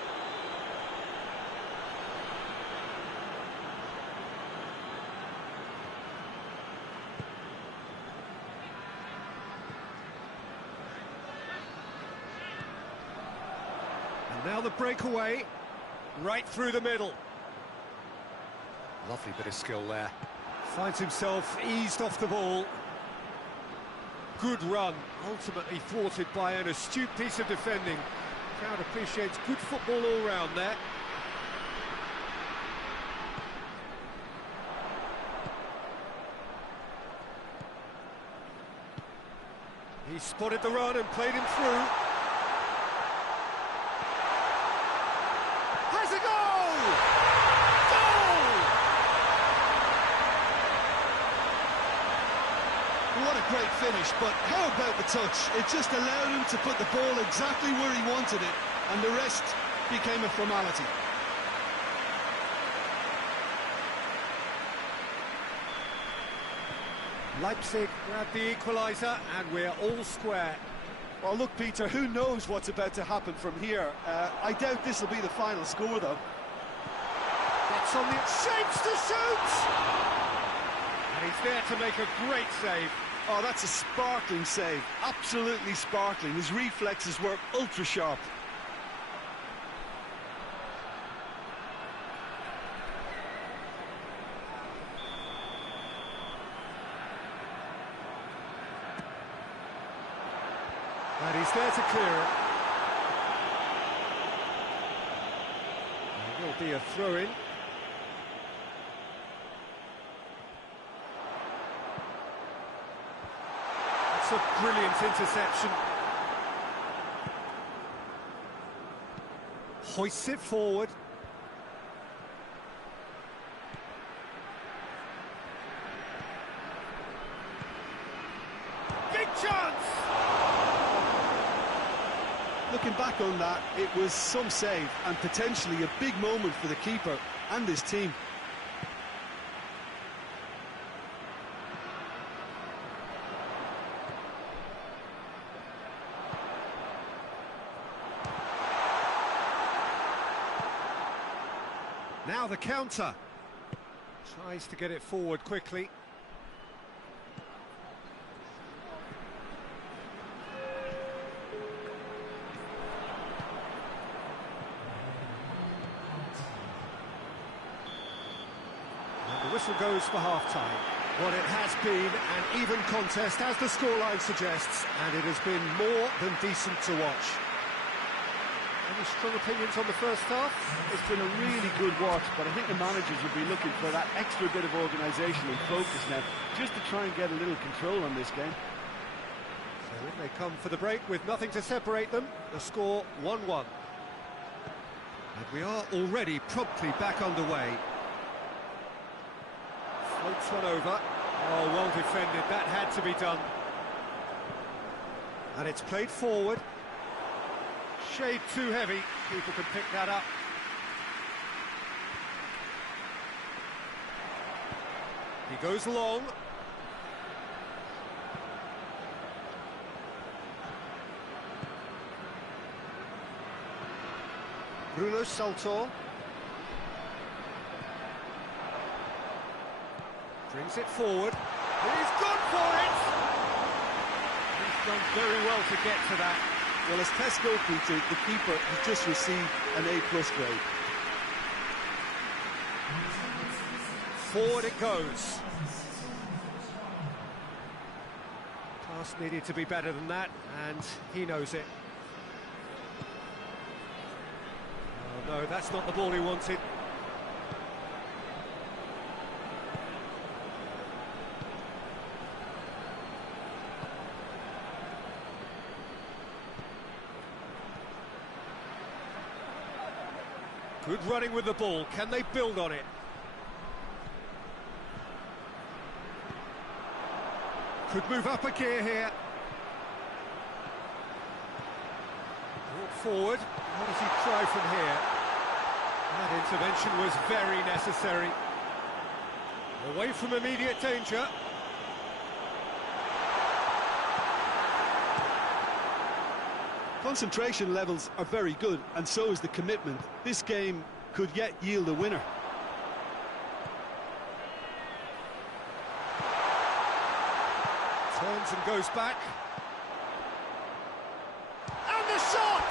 And now the breakaway, right through the middle. Lovely bit of skill there. Finds himself eased off the ball. Good run, ultimately thwarted by an astute piece of defending. Crowd appreciates good football all round there. He spotted the run and played him through. Has a goal! Goal! What a great finish, but how about the touch? It just allowed him to put the ball exactly where he wanted it, and the rest became a formality. Leipzig grab the equaliser, and we're all square. Well, look, Peter, who knows what's about to happen from here? I doubt this will be the final score, though. Gets on the shapes to shoot! And he's there to make a great save. Oh, that's a sparkling save. Absolutely sparkling. His reflexes were ultra sharp. And he's there to clear it. There will be a throw-in. That's a brilliant interception. Hoists it forward. Big chance! Looking back on that, it was some save and potentially a big moment for the keeper and his team. Now the counter. Tries to get it forward quickly. The whistle goes for half-time. Well, it has been an even contest, as the scoreline suggests, and it has been more than decent to watch. Any strong opinions on the first half? It's been a really good watch, but I think the managers will be looking for that extra bit of organisation and focus now, just to try and get a little control on this game. So in they come for the break with nothing to separate them. The score 1-1. And we are already promptly back underway. Floats one over. Oh, well defended. That had to be done. And it's played forward. Shade too heavy. People can pick that up. He goes long. Bruno Saltor. Brings it forward. He's gone for it! He's done very well to get to that. Well, as test goalkeeper, the keeper has just received an A+ grade. Forward it goes. Pass needed to be better than that, and he knows it. Oh no, that's not the ball he wanted. Good running with the ball. Can they build on it? Could move up a gear here. Brought forward. What does he try from here? That intervention was very necessary. Away from immediate danger. Concentration levels are very good, and so is the commitment. This game could yet yield a winner. Turns and goes back. And the shot!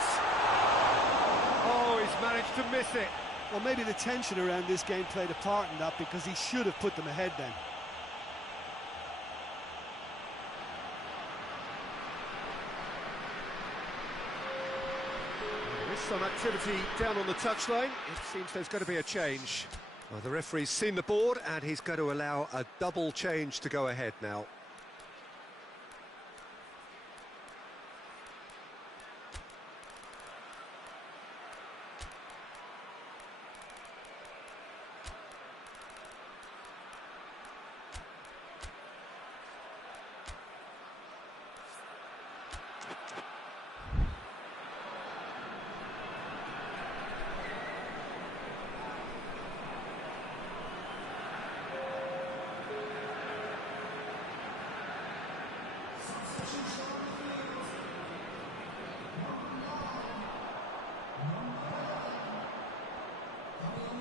Oh, he's managed to miss it. Well, maybe the tension around this game played a part in that, because he should have put them ahead then. There is some activity down on the touchline. It seems there's going to be a change. Well, the referee's seen the board, and he's going to allow a double change to go ahead now.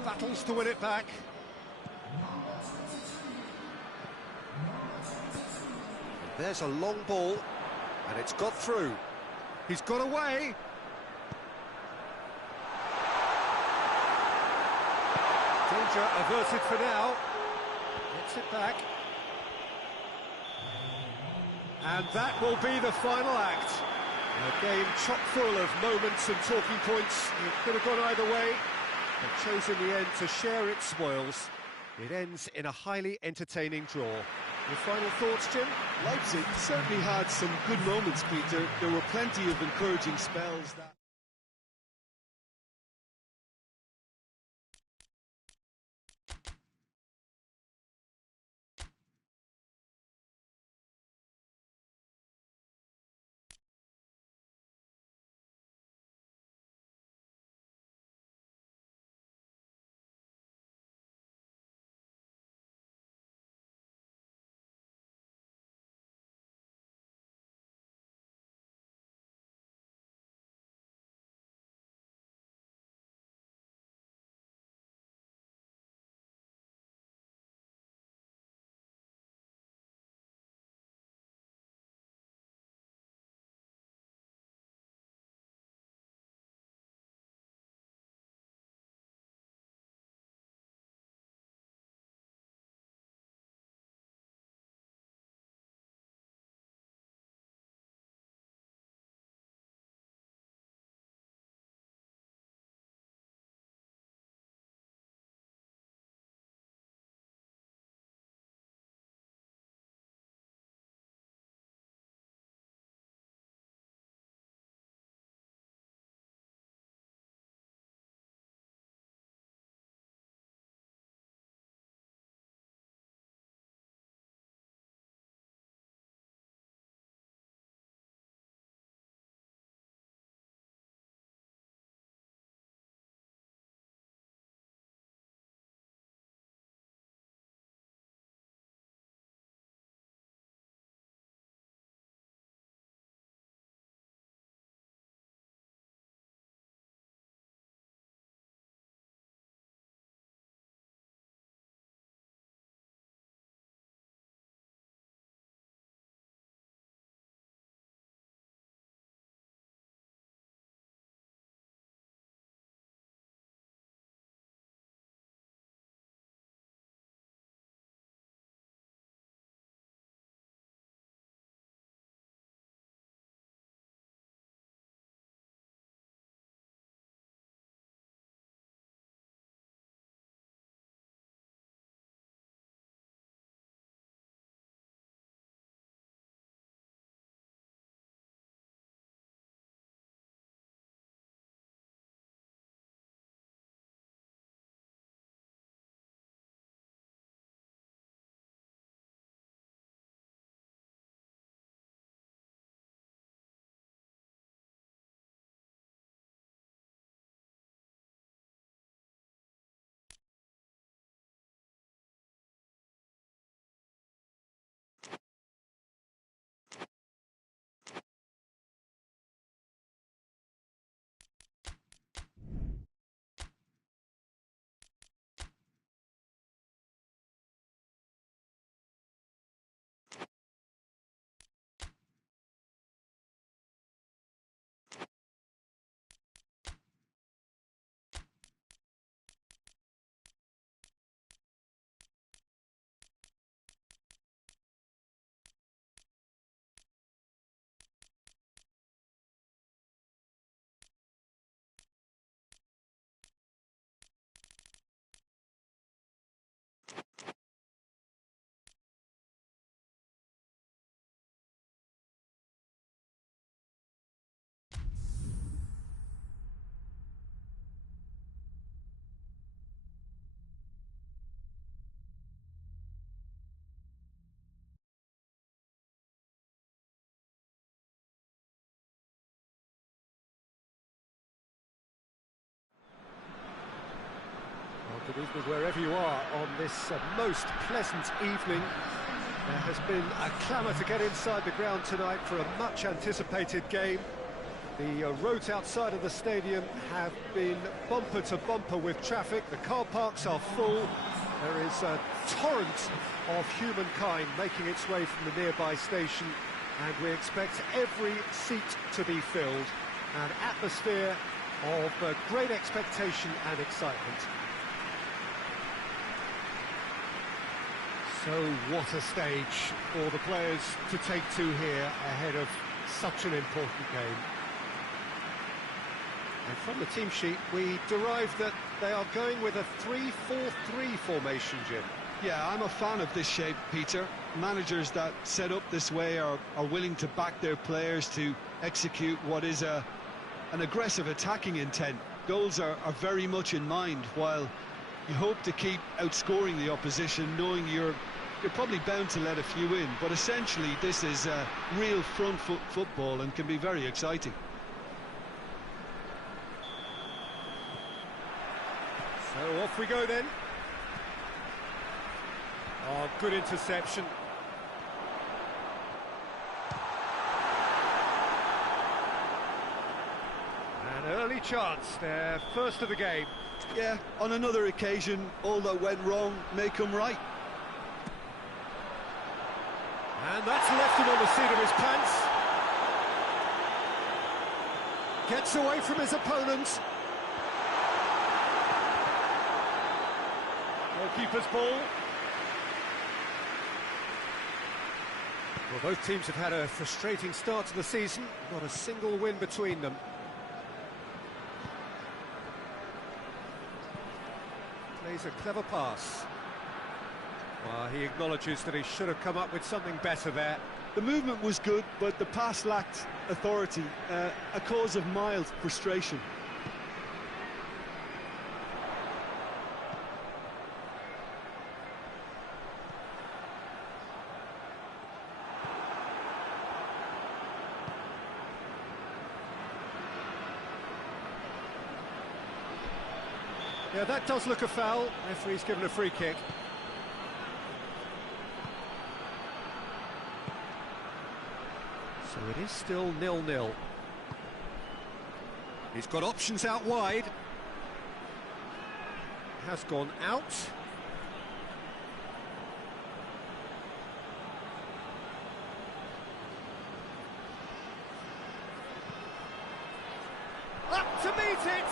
Battles to win it back. There's a long ball, and it's got through. He's got away. Danger averted for now. Gets it back. And that will be the final act. A game chock full of moments and talking points. It could have gone either way, but chose in the end to share its spoils. It ends in a highly entertaining draw. Your final thoughts, Jim? Leipzig certainly had some good moments, Peter. There were plenty of encouraging spells that... Good evening wherever you are on this most pleasant evening. There has been a clamour to get inside the ground tonight for a much anticipated game. The roads outside of the stadium have been bumper to bumper with traffic. The car parks are full. There is a torrent of humankind making its way from the nearby station, and we expect every seat to be filled. An atmosphere of great expectation and excitement. So what a stage for the players to take to here ahead of such an important game. And from the team sheet, we derive that they are going with a 3-4-3 formation, Jim. Yeah, I'm a fan of this shape, Peter. Managers that set up this way are willing to back their players to execute what is an aggressive attacking intent. Goals are very much in mind, while you hope to keep outscoring the opposition, knowing you're probably bound to let a few in. But essentially, this is real front foot football and can be very exciting. So off we go then. Oh, good interception. An early chance, their first of the game. Yeah, on another occasion, all that went wrong may come right. And that's left him on the seat of his pants. Gets away from his opponent. Goalkeeper's ball. Well, both teams have had a frustrating start to the season. Not a single win between them. Plays a clever pass. Well, he acknowledges that he should have come up with something better there. The movement was good, but the pass lacked authority, a cause of mild frustration. Yeah, that does look a foul. Referee's given a free kick. So it is still 0-0. He's got options out wide. Has gone out. Up to meet it!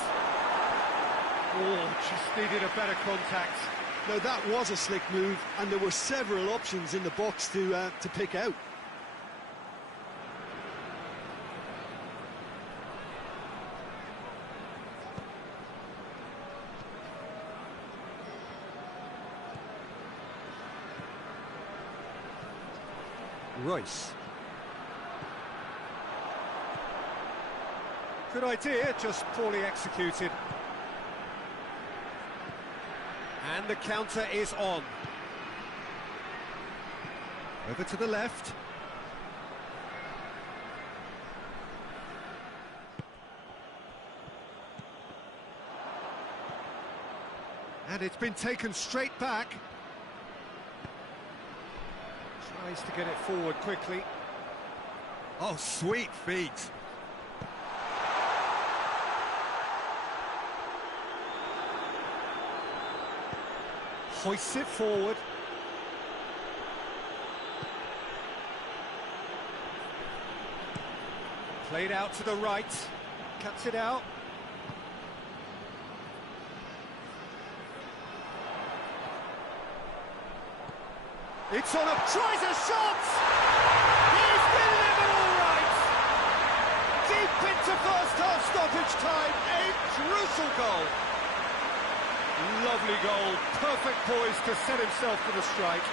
Oh, just needed a better contact. Now that was a slick move, and there were several options in the box to pick out. Royce. Good idea, just poorly executed. And the counter is on. Over to the left. And it's been taken straight back. Tries to get it forward quickly. Oh, sweet feet. Hoists it forward. Played out to the right. Cuts it out. It's on a... Tries a shot! He's delivered all right! Deep into first half stoppage time. A crucial goal. Lovely goal. Perfect poise to set himself for the strike.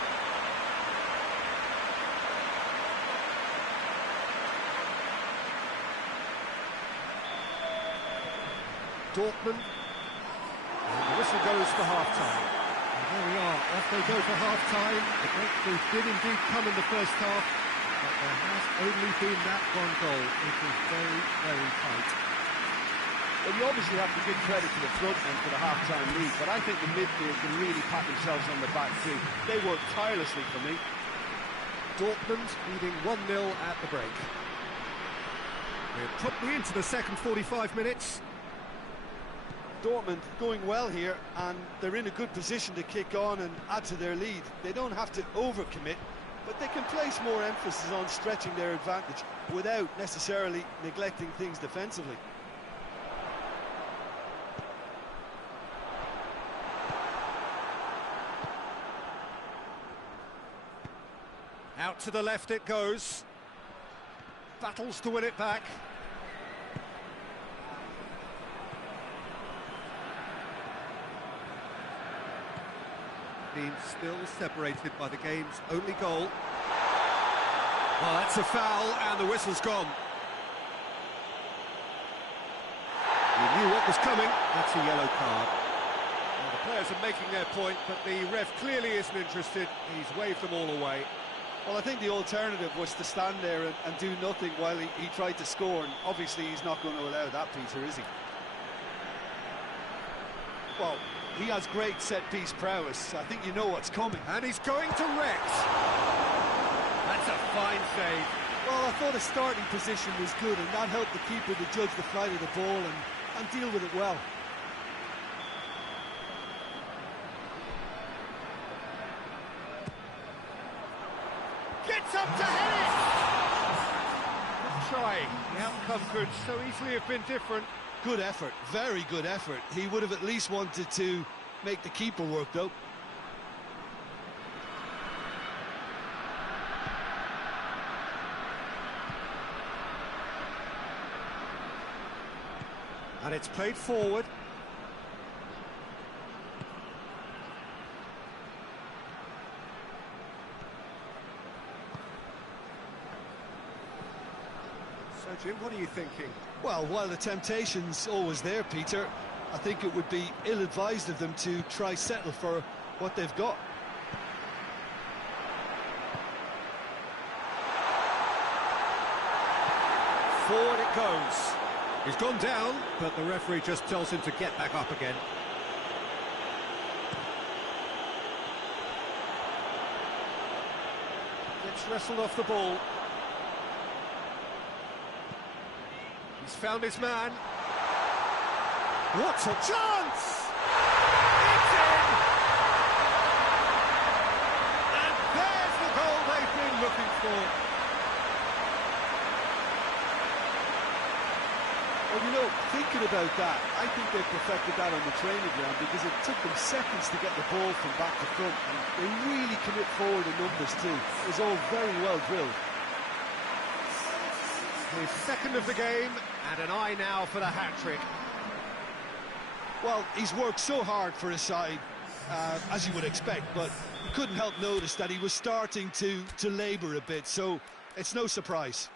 Dortmund. And the whistle goes for half-time. And there we are, off they go for half-time. The breakthrough did indeed come in the first half, but there has only been that one goal. It was very, very tight. Well, you obviously have to give credit to the front end for the half-time lead, but I think the midfield can really pat themselves on the back too. They work tirelessly for me. Dortmund leading 1-0 at the break. We're promptly into the second 45 minutes. Dortmund going well here, and they're in a good position to kick on and add to their lead. They don't have to overcommit, but they can place more emphasis on stretching their advantage without necessarily neglecting things defensively. Out to the left it goes. Battles to win it back. Team still separated by the game's only goal. Well, that's a foul, and the whistle's gone. You knew what was coming. That's a yellow card. Well, the players are making their point, but the ref clearly isn't interested. He's waved them all away. Well, I think the alternative was to stand there and do nothing while he tried to score, and obviously he's not going to allow that, Peter, is he? Well, he has great set-piece prowess. I think you know what's coming. And he's going direct. That's a fine save. Well, I thought his starting position was good, and that helped the keeper to judge the flight of the ball and deal with it well. Gets up to head it! Good try. The outcome could so easily have been different. Good effort, very good effort. He would have at least wanted to make the keeper work, though. And it's played forward. So, Jim, what are you thinking? Well, while the temptation's always there, Peter, I think it would be ill-advised of them to try settle for what they've got. Forward it goes. He's gone down, but the referee just tells him to get back up again. Gets wrestled off the ball. He's found his man. What a chance! It's in! And there's the goal they've been looking for. Well, you know, thinking about that, I think they perfected that on the training ground because it took them seconds to get the ball from back to front, and they really commit forward in numbers too. It was all very well drilled. His second of the game, and an eye now for the hat-trick. Well, he's worked so hard for his side, as you would expect, but you couldn't help notice that he was starting to labour a bit, so it's no surprise.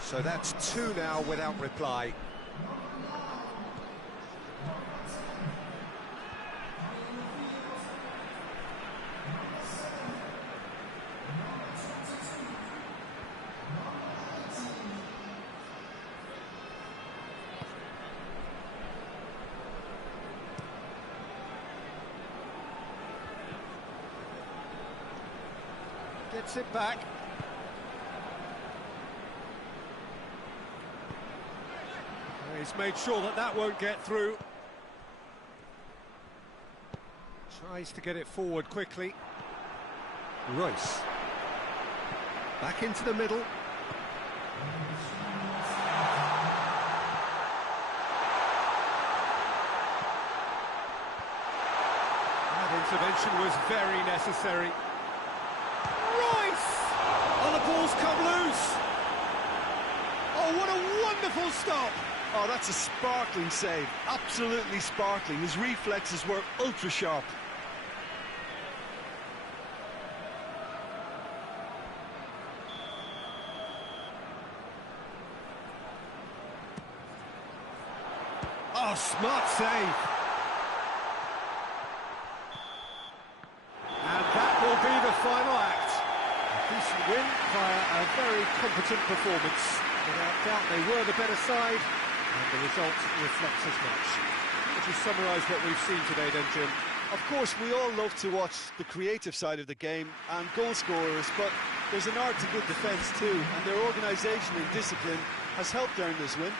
So that's two now without reply. Gets it back. He's made sure that that won't get through. Tries to get it forward quickly. Royce. Back into the middle. That intervention was very necessary. Royce! Oh, the ball's come loose! Oh, what a wonderful stop! Oh, that's a sparkling save, absolutely sparkling. His reflexes were ultra sharp. Oh, smart save. And that will be the final act. A decent win via a very competent performance. Without doubt, they were the better side, and the result reflects as much. Would you summarise what we've seen today then, Jim? Of course, we all love to watch the creative side of the game and goal scorers, but there's an art to good defence too, and their organisation and discipline has helped earn this win.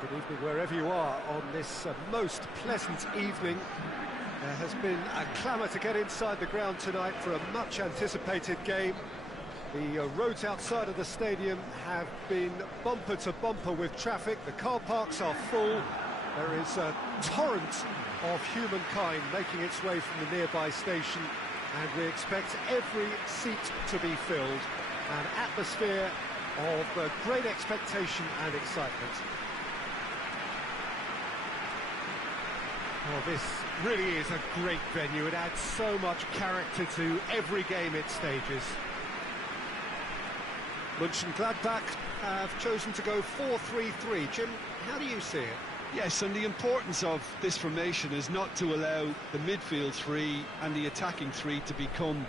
Good evening wherever you are on this most pleasant evening. There has been a clamour to get inside the ground tonight for a much anticipated game. The roads outside of the stadium have been bumper to bumper with traffic. The car parks are full. There is a torrent of humankind making its way from the nearby station, and we expect every seat to be filled. An atmosphere of great expectation and excitement. Well, this really is a great venue. It adds so much character to every game it stages. Mönchengladbach have chosen to go 4-3-3. Jim, how do you see it? Yes, and the importance of this formation is not to allow the midfield three and the attacking three to become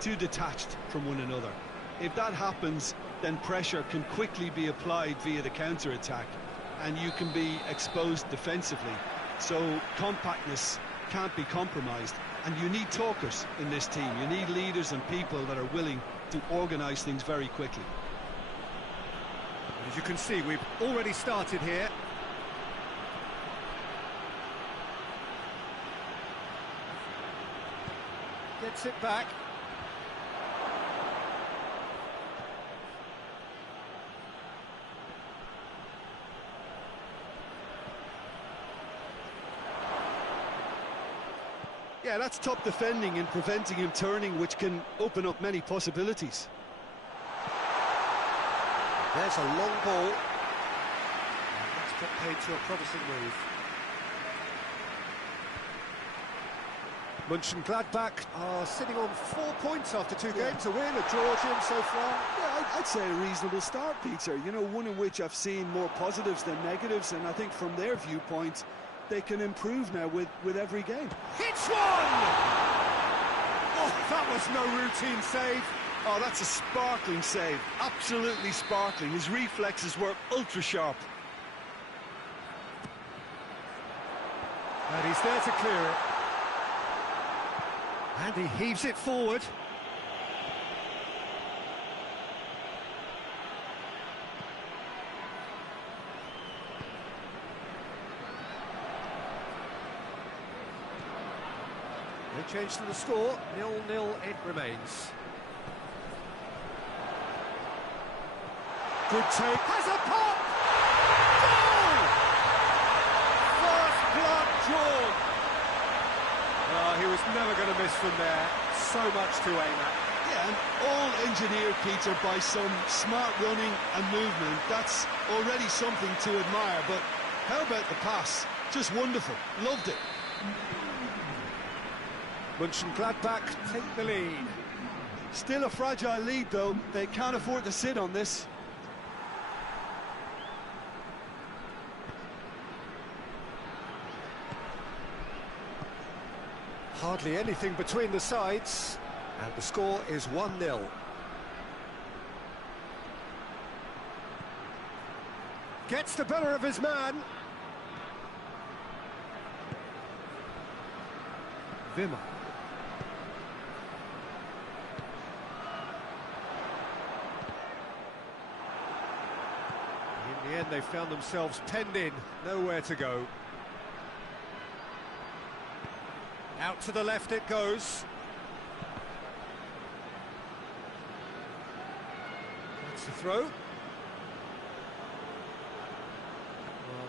too detached from one another. If that happens, then pressure can quickly be applied via the counter-attack, and you can be exposed defensively. So compactness can't be compromised, and you need talkers in this team. You need leaders and people that are willing to organise things very quickly. As you can see, we've already started here. Gets it back. Yeah, that's top defending and preventing him turning, which can open up many possibilities. There's a long ball. And that's got paid to a promising move. Mönchengladbach are sitting on 4 points after 2 games, a win, a draw, Jim, so far. Yeah, I'd say a reasonable start, Peter. You know, one in which I've seen more positives than negatives, and I think from their viewpoint, they can improve now with every game. Hits one! Oh, that was no routine save. Oh, that's a sparkling save. Absolutely sparkling. His reflexes were ultra sharp. And he's there to clear it. And he heaves it forward. No change to the score, 0-0 it remains. Good take, has a pop! Goal! First blood drawn. Oh, he was never going to miss from there. So much to aim at. Yeah, and all engineered, Peter, by some smart running and movement. That's already something to admire, but how about the pass? Just wonderful. Loved it. Mönchengladbach take the lead. Still a fragile lead, though. They can't afford to sit on this. Hardly anything between the sides, and the score is 1-0. Gets the better of his man. Wimmer. In the end, they found themselves penned in, nowhere to go. Out to the left it goes. That's the throw. Well,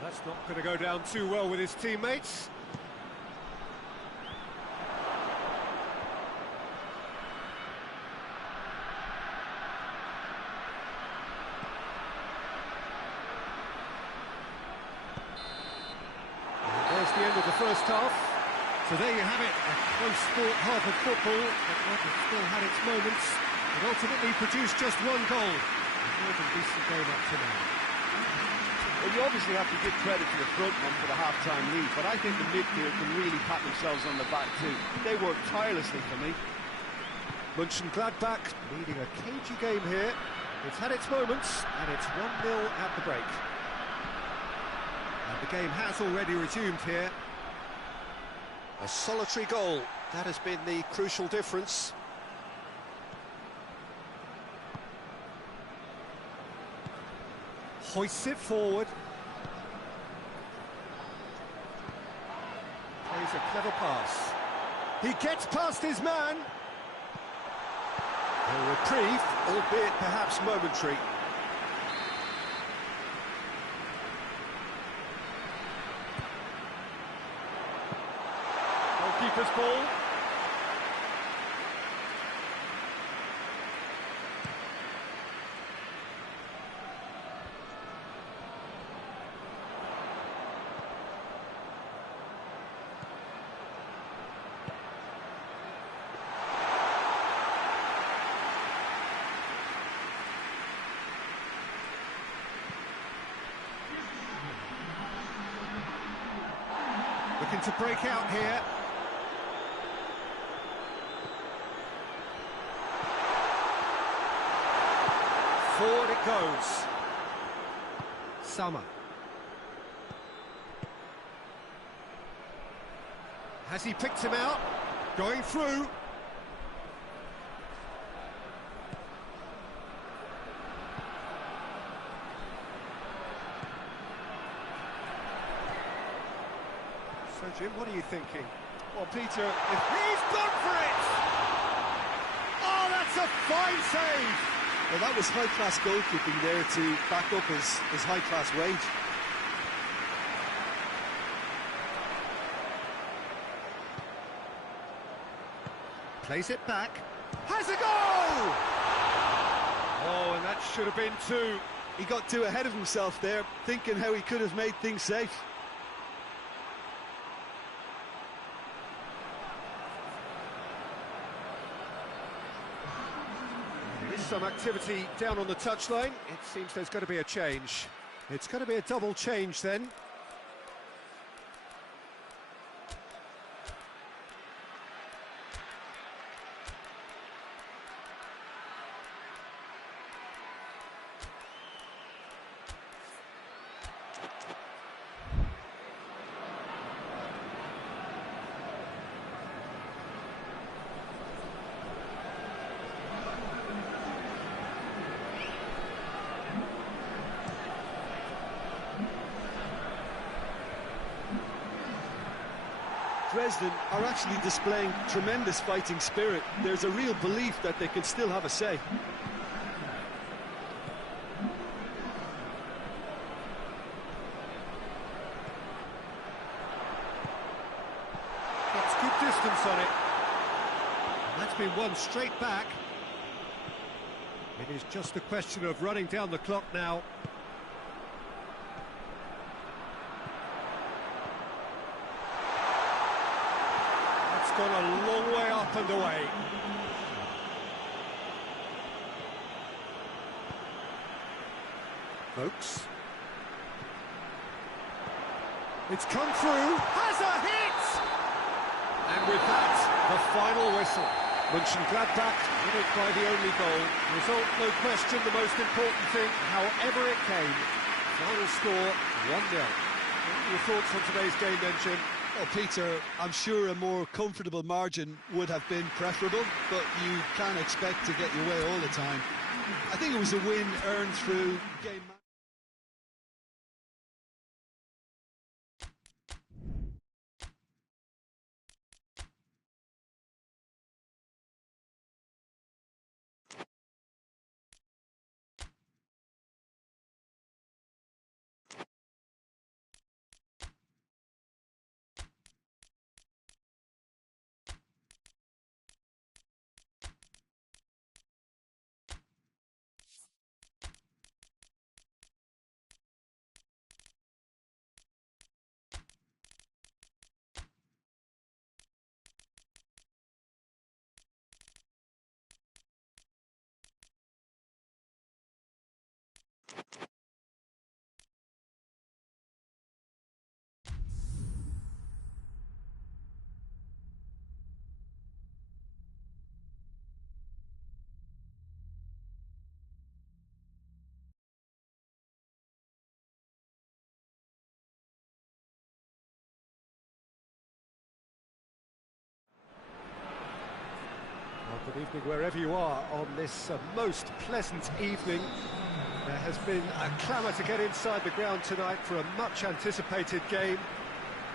that's not going to go down too well with his teammates. And there's the end of the first half. So there you have it, a close-fought half of football, but one that still had its moments, and ultimately produced just one goal. A more than decent game up to now. Well, you obviously have to give credit to the front man for the half-time lead, but I think the midfield can really pat themselves on the back too. They worked tirelessly for me. Mönchengladbach leading a cagey game here. It's had its moments, and it's 1-0 at the break. And the game has already resumed here. A solitary goal, that has been the crucial difference. Hoists it forward. Plays a clever pass. He gets past his man. A reprieve, albeit perhaps momentary. Keeper's ball. Looking to break out here. Forward it goes. Summer. Has he picked him out? Going through. So, Jim, what are you thinking? Well, Peter, if He's gone for it! Oh, that's a fine save! Well, that was high-class goalkeeping there to back up his high-class wage. Plays it back. Has a goal! Oh, and that should have been two. He got too ahead of himself there, thinking how he could have made things safe. There is some activity down on the touchline. It seems there's going to be a change. It's going to be a double change then. Dresden are actually displaying tremendous fighting spirit. There's a real belief that they can still have a say. Gets good distance on it. And that's been won straight back. It is just a question of running down the clock now. gone a long way up and away. Folks. It's come through, has a hit! And with that, the final whistle. Mönchengladbach win it by the only goal. Result, no question, the most important thing, however it came. Final score, 1-0. Your thoughts on today's game then, Jim? Well, Peter, I'm sure a more comfortable margin would have been preferable, but you can't expect to get your way all the time. I think it was a win earned through game. Good evening wherever you are on this most pleasant evening. There has been a clamour to get inside the ground tonight for a much anticipated game.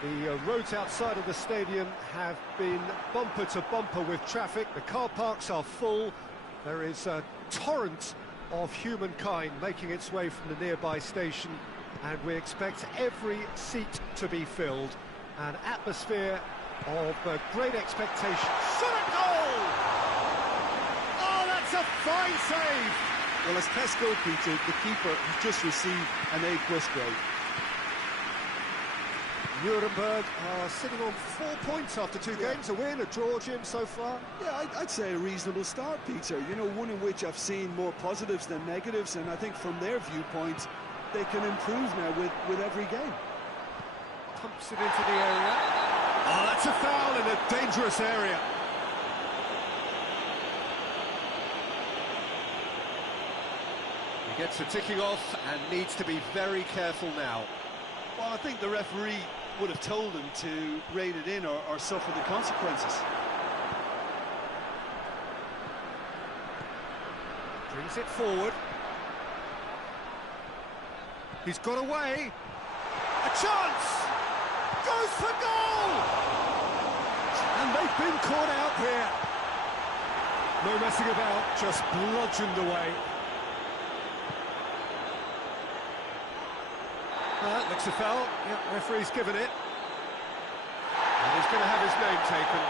The roads outside of the stadium have been bumper to bumper with traffic. The car parks are full. There is a torrent of humankind making its way from the nearby station, and we expect every seat to be filled. An atmosphere of great expectation. Shot at goal! A fine save! Well, as tests go, Peter, the keeper has just received an A+ grade. Nuremberg are sitting on 4 points after two games, a win, a draw, Jim, so far. Yeah, I'd say a reasonable start, Peter. You know, one in which I've seen more positives than negatives, and I think from their viewpoint, they can improve now with every game. Pumps it into the area. Oh, that's a foul in a dangerous area. He gets the ticking off and needs to be very careful now. Well, I think the referee would have told him to rate it in or suffer the consequences. Brings it forward. He's got away. A chance! Goes for goal! And they've been caught out here. No messing about, just bludgeoned away. Looks a foul. Yeah, referee's given it. And he's going to have his name taken.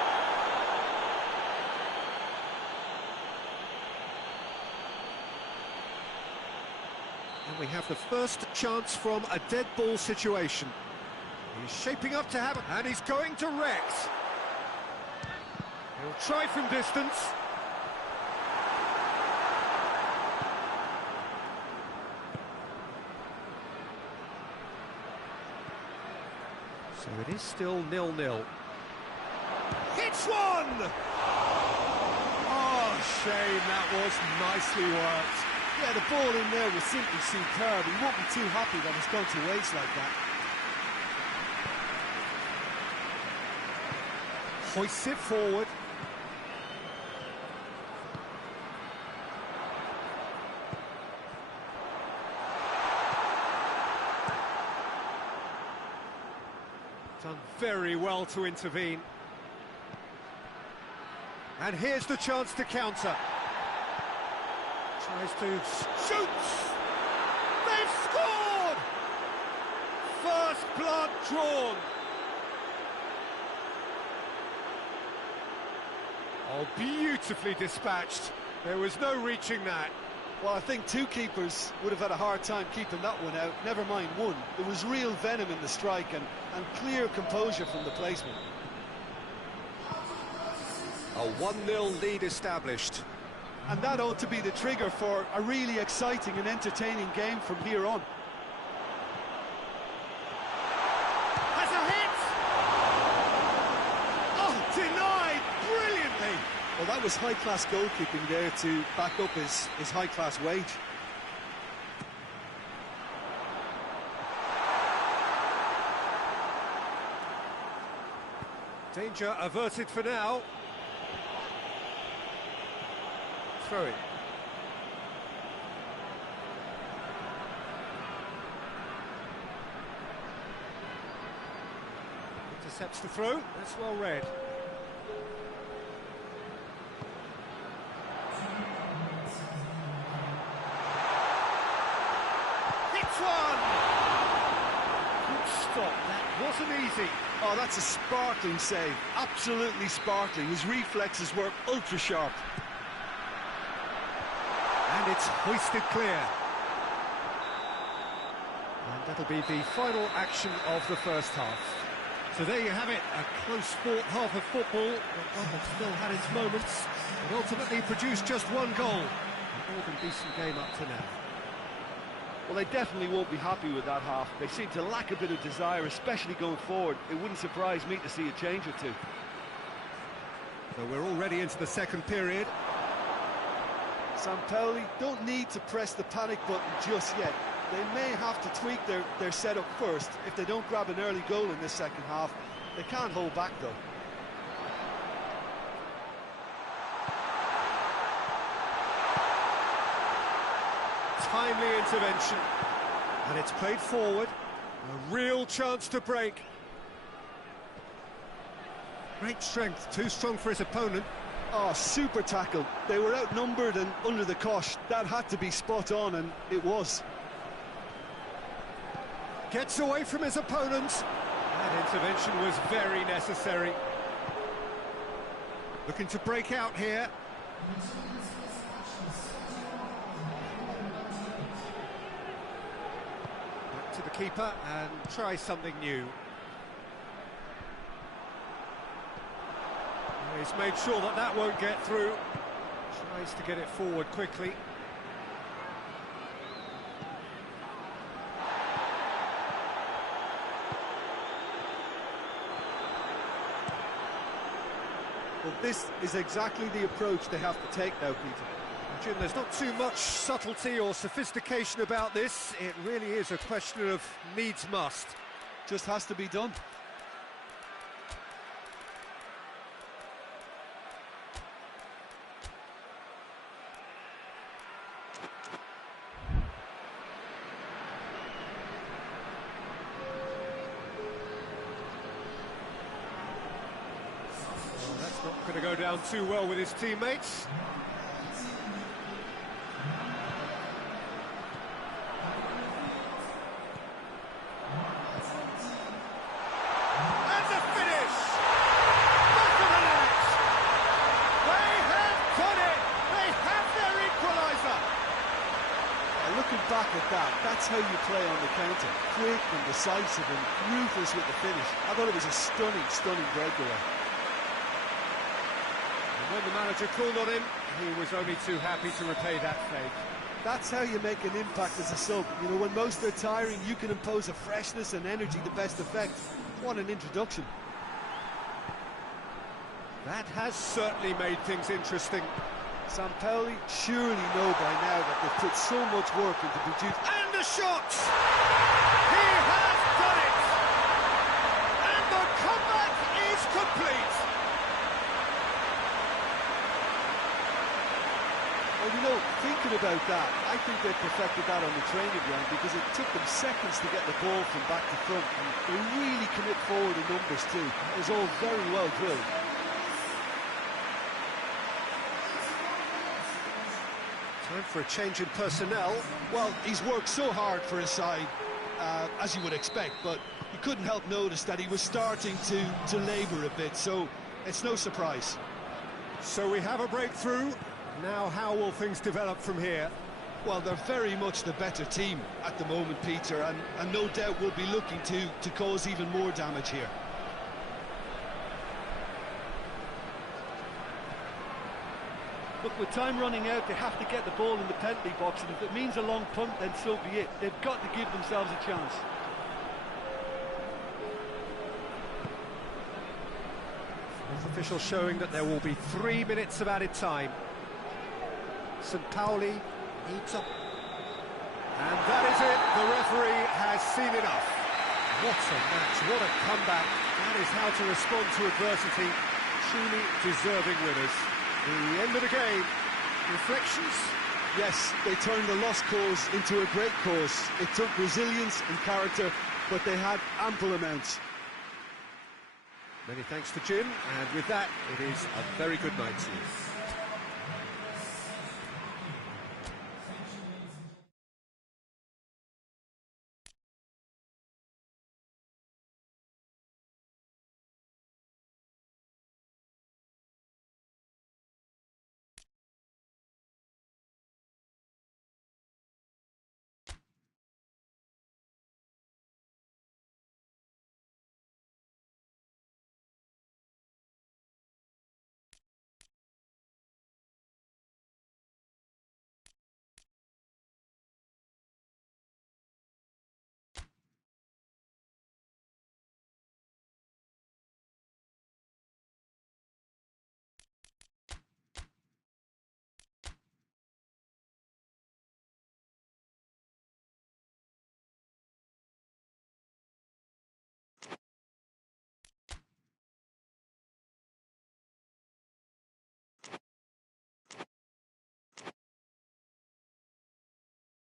And we have the first chance from a dead ball situation. He's shaping up to have it, and he's going to Rex. He'll try from distance. So it is still 0-0. Hits one! Oh, shame, that was nicely worked. Yeah, the ball in there was simply superb. He won't be too happy that it's gone to waste like that. Hoists it forward. Done very well to intervene. And here's the chance to counter. Tries to shoots! They've scored! First blood drawn. Oh, beautifully dispatched. There was no reaching that. Well, I think two keepers would have had a hard time keeping that one out, never mind one. There was real venom in the strike and clear composure from the placement. A 1-0 lead established. And that ought to be the trigger for a really exciting and entertaining game from here on. Has a hit! Oh, denied brilliantly! Well, that was high-class goalkeeping there to back up his high-class wage. Danger averted for now. Throw it. Intercepts the throw. That's well read. Hits one! Good stop. That wasn't easy. Oh, that's a sparkling save. Absolutely sparkling. His reflexes were ultra-sharp. And it's hoisted clear. And that'll be the final action of the first half. So there you have it, a close fought half of football, but one that still had its moments, and ultimately produced just one goal. A more than decent game up to now. Well, they definitely won't be happy with that half. They seem to lack a bit of desire, especially going forward. It wouldn't surprise me to see a change or two. So we're already into the second period. Sampaoli don't need to press the panic button just yet. They may have to tweak their setup first. If they don't grab an early goal in this second half, they can't hold back though. Timely intervention, and it's played forward. A real chance to break. Great strength, too strong for his opponent. Oh, super tackle. They were outnumbered and under the cosh. That had to be spot on, and it was. Gets away from his opponent. That intervention was very necessary. Looking to break out here. Back to the keeper and try something new. He's made sure that that won't get through. Tries to get it forward quickly. Well, this is exactly the approach they have to take now, Peter. Jim, there's not too much subtlety or sophistication about this. It really is a question of needs must. Just has to be done. Going to go down too well with his teammates. And the finish! Back of the net! They have done it! They have their equaliser! Looking back at that, that's how you play on the counter. Quick and decisive and ruthless with the finish. I thought it was a stunning, stunning breakaway. When the manager called on him, he was only too happy to repay that favour. That's how you make an impact as a sub. You know, when most are tiring, you can impose a freshness and energy to best effect. What an introduction. That has certainly made things interesting. Sampaoli surely know by now that they've put so much work into producing. And the shot! He has done it! And the comeback is complete! Well, you know, thinking about that, I think they perfected that on the training ground because it took them seconds to get the ball from back to front. And they really commit forward in numbers too. It was all very well drilled. Time for a change in personnel. Well, he's worked so hard for his side, as you would expect, but you couldn't help notice that he was starting to labour a bit, so it's no surprise. So we have a breakthrough. Now, how will things develop from here? Well, they're very much the better team at the moment, Peter, and no doubt will be looking to cause even more damage here. Look, with time running out, they have to get the ball in the penalty box, and if it means a long punt, then so be it. They've got to give themselves a chance. Officials showing that there will be 3 minutes of added time. St. Pauli needs up. And that is it. The referee has seen enough. What a match, what a comeback. That is how to respond to adversity. Truly deserving winners. The end of the game. Reflections? Yes, they turned a lost cause into a great cause. It took resilience and character, but they had ample amounts. Many thanks to Jim, and with that, it is a very good night to you.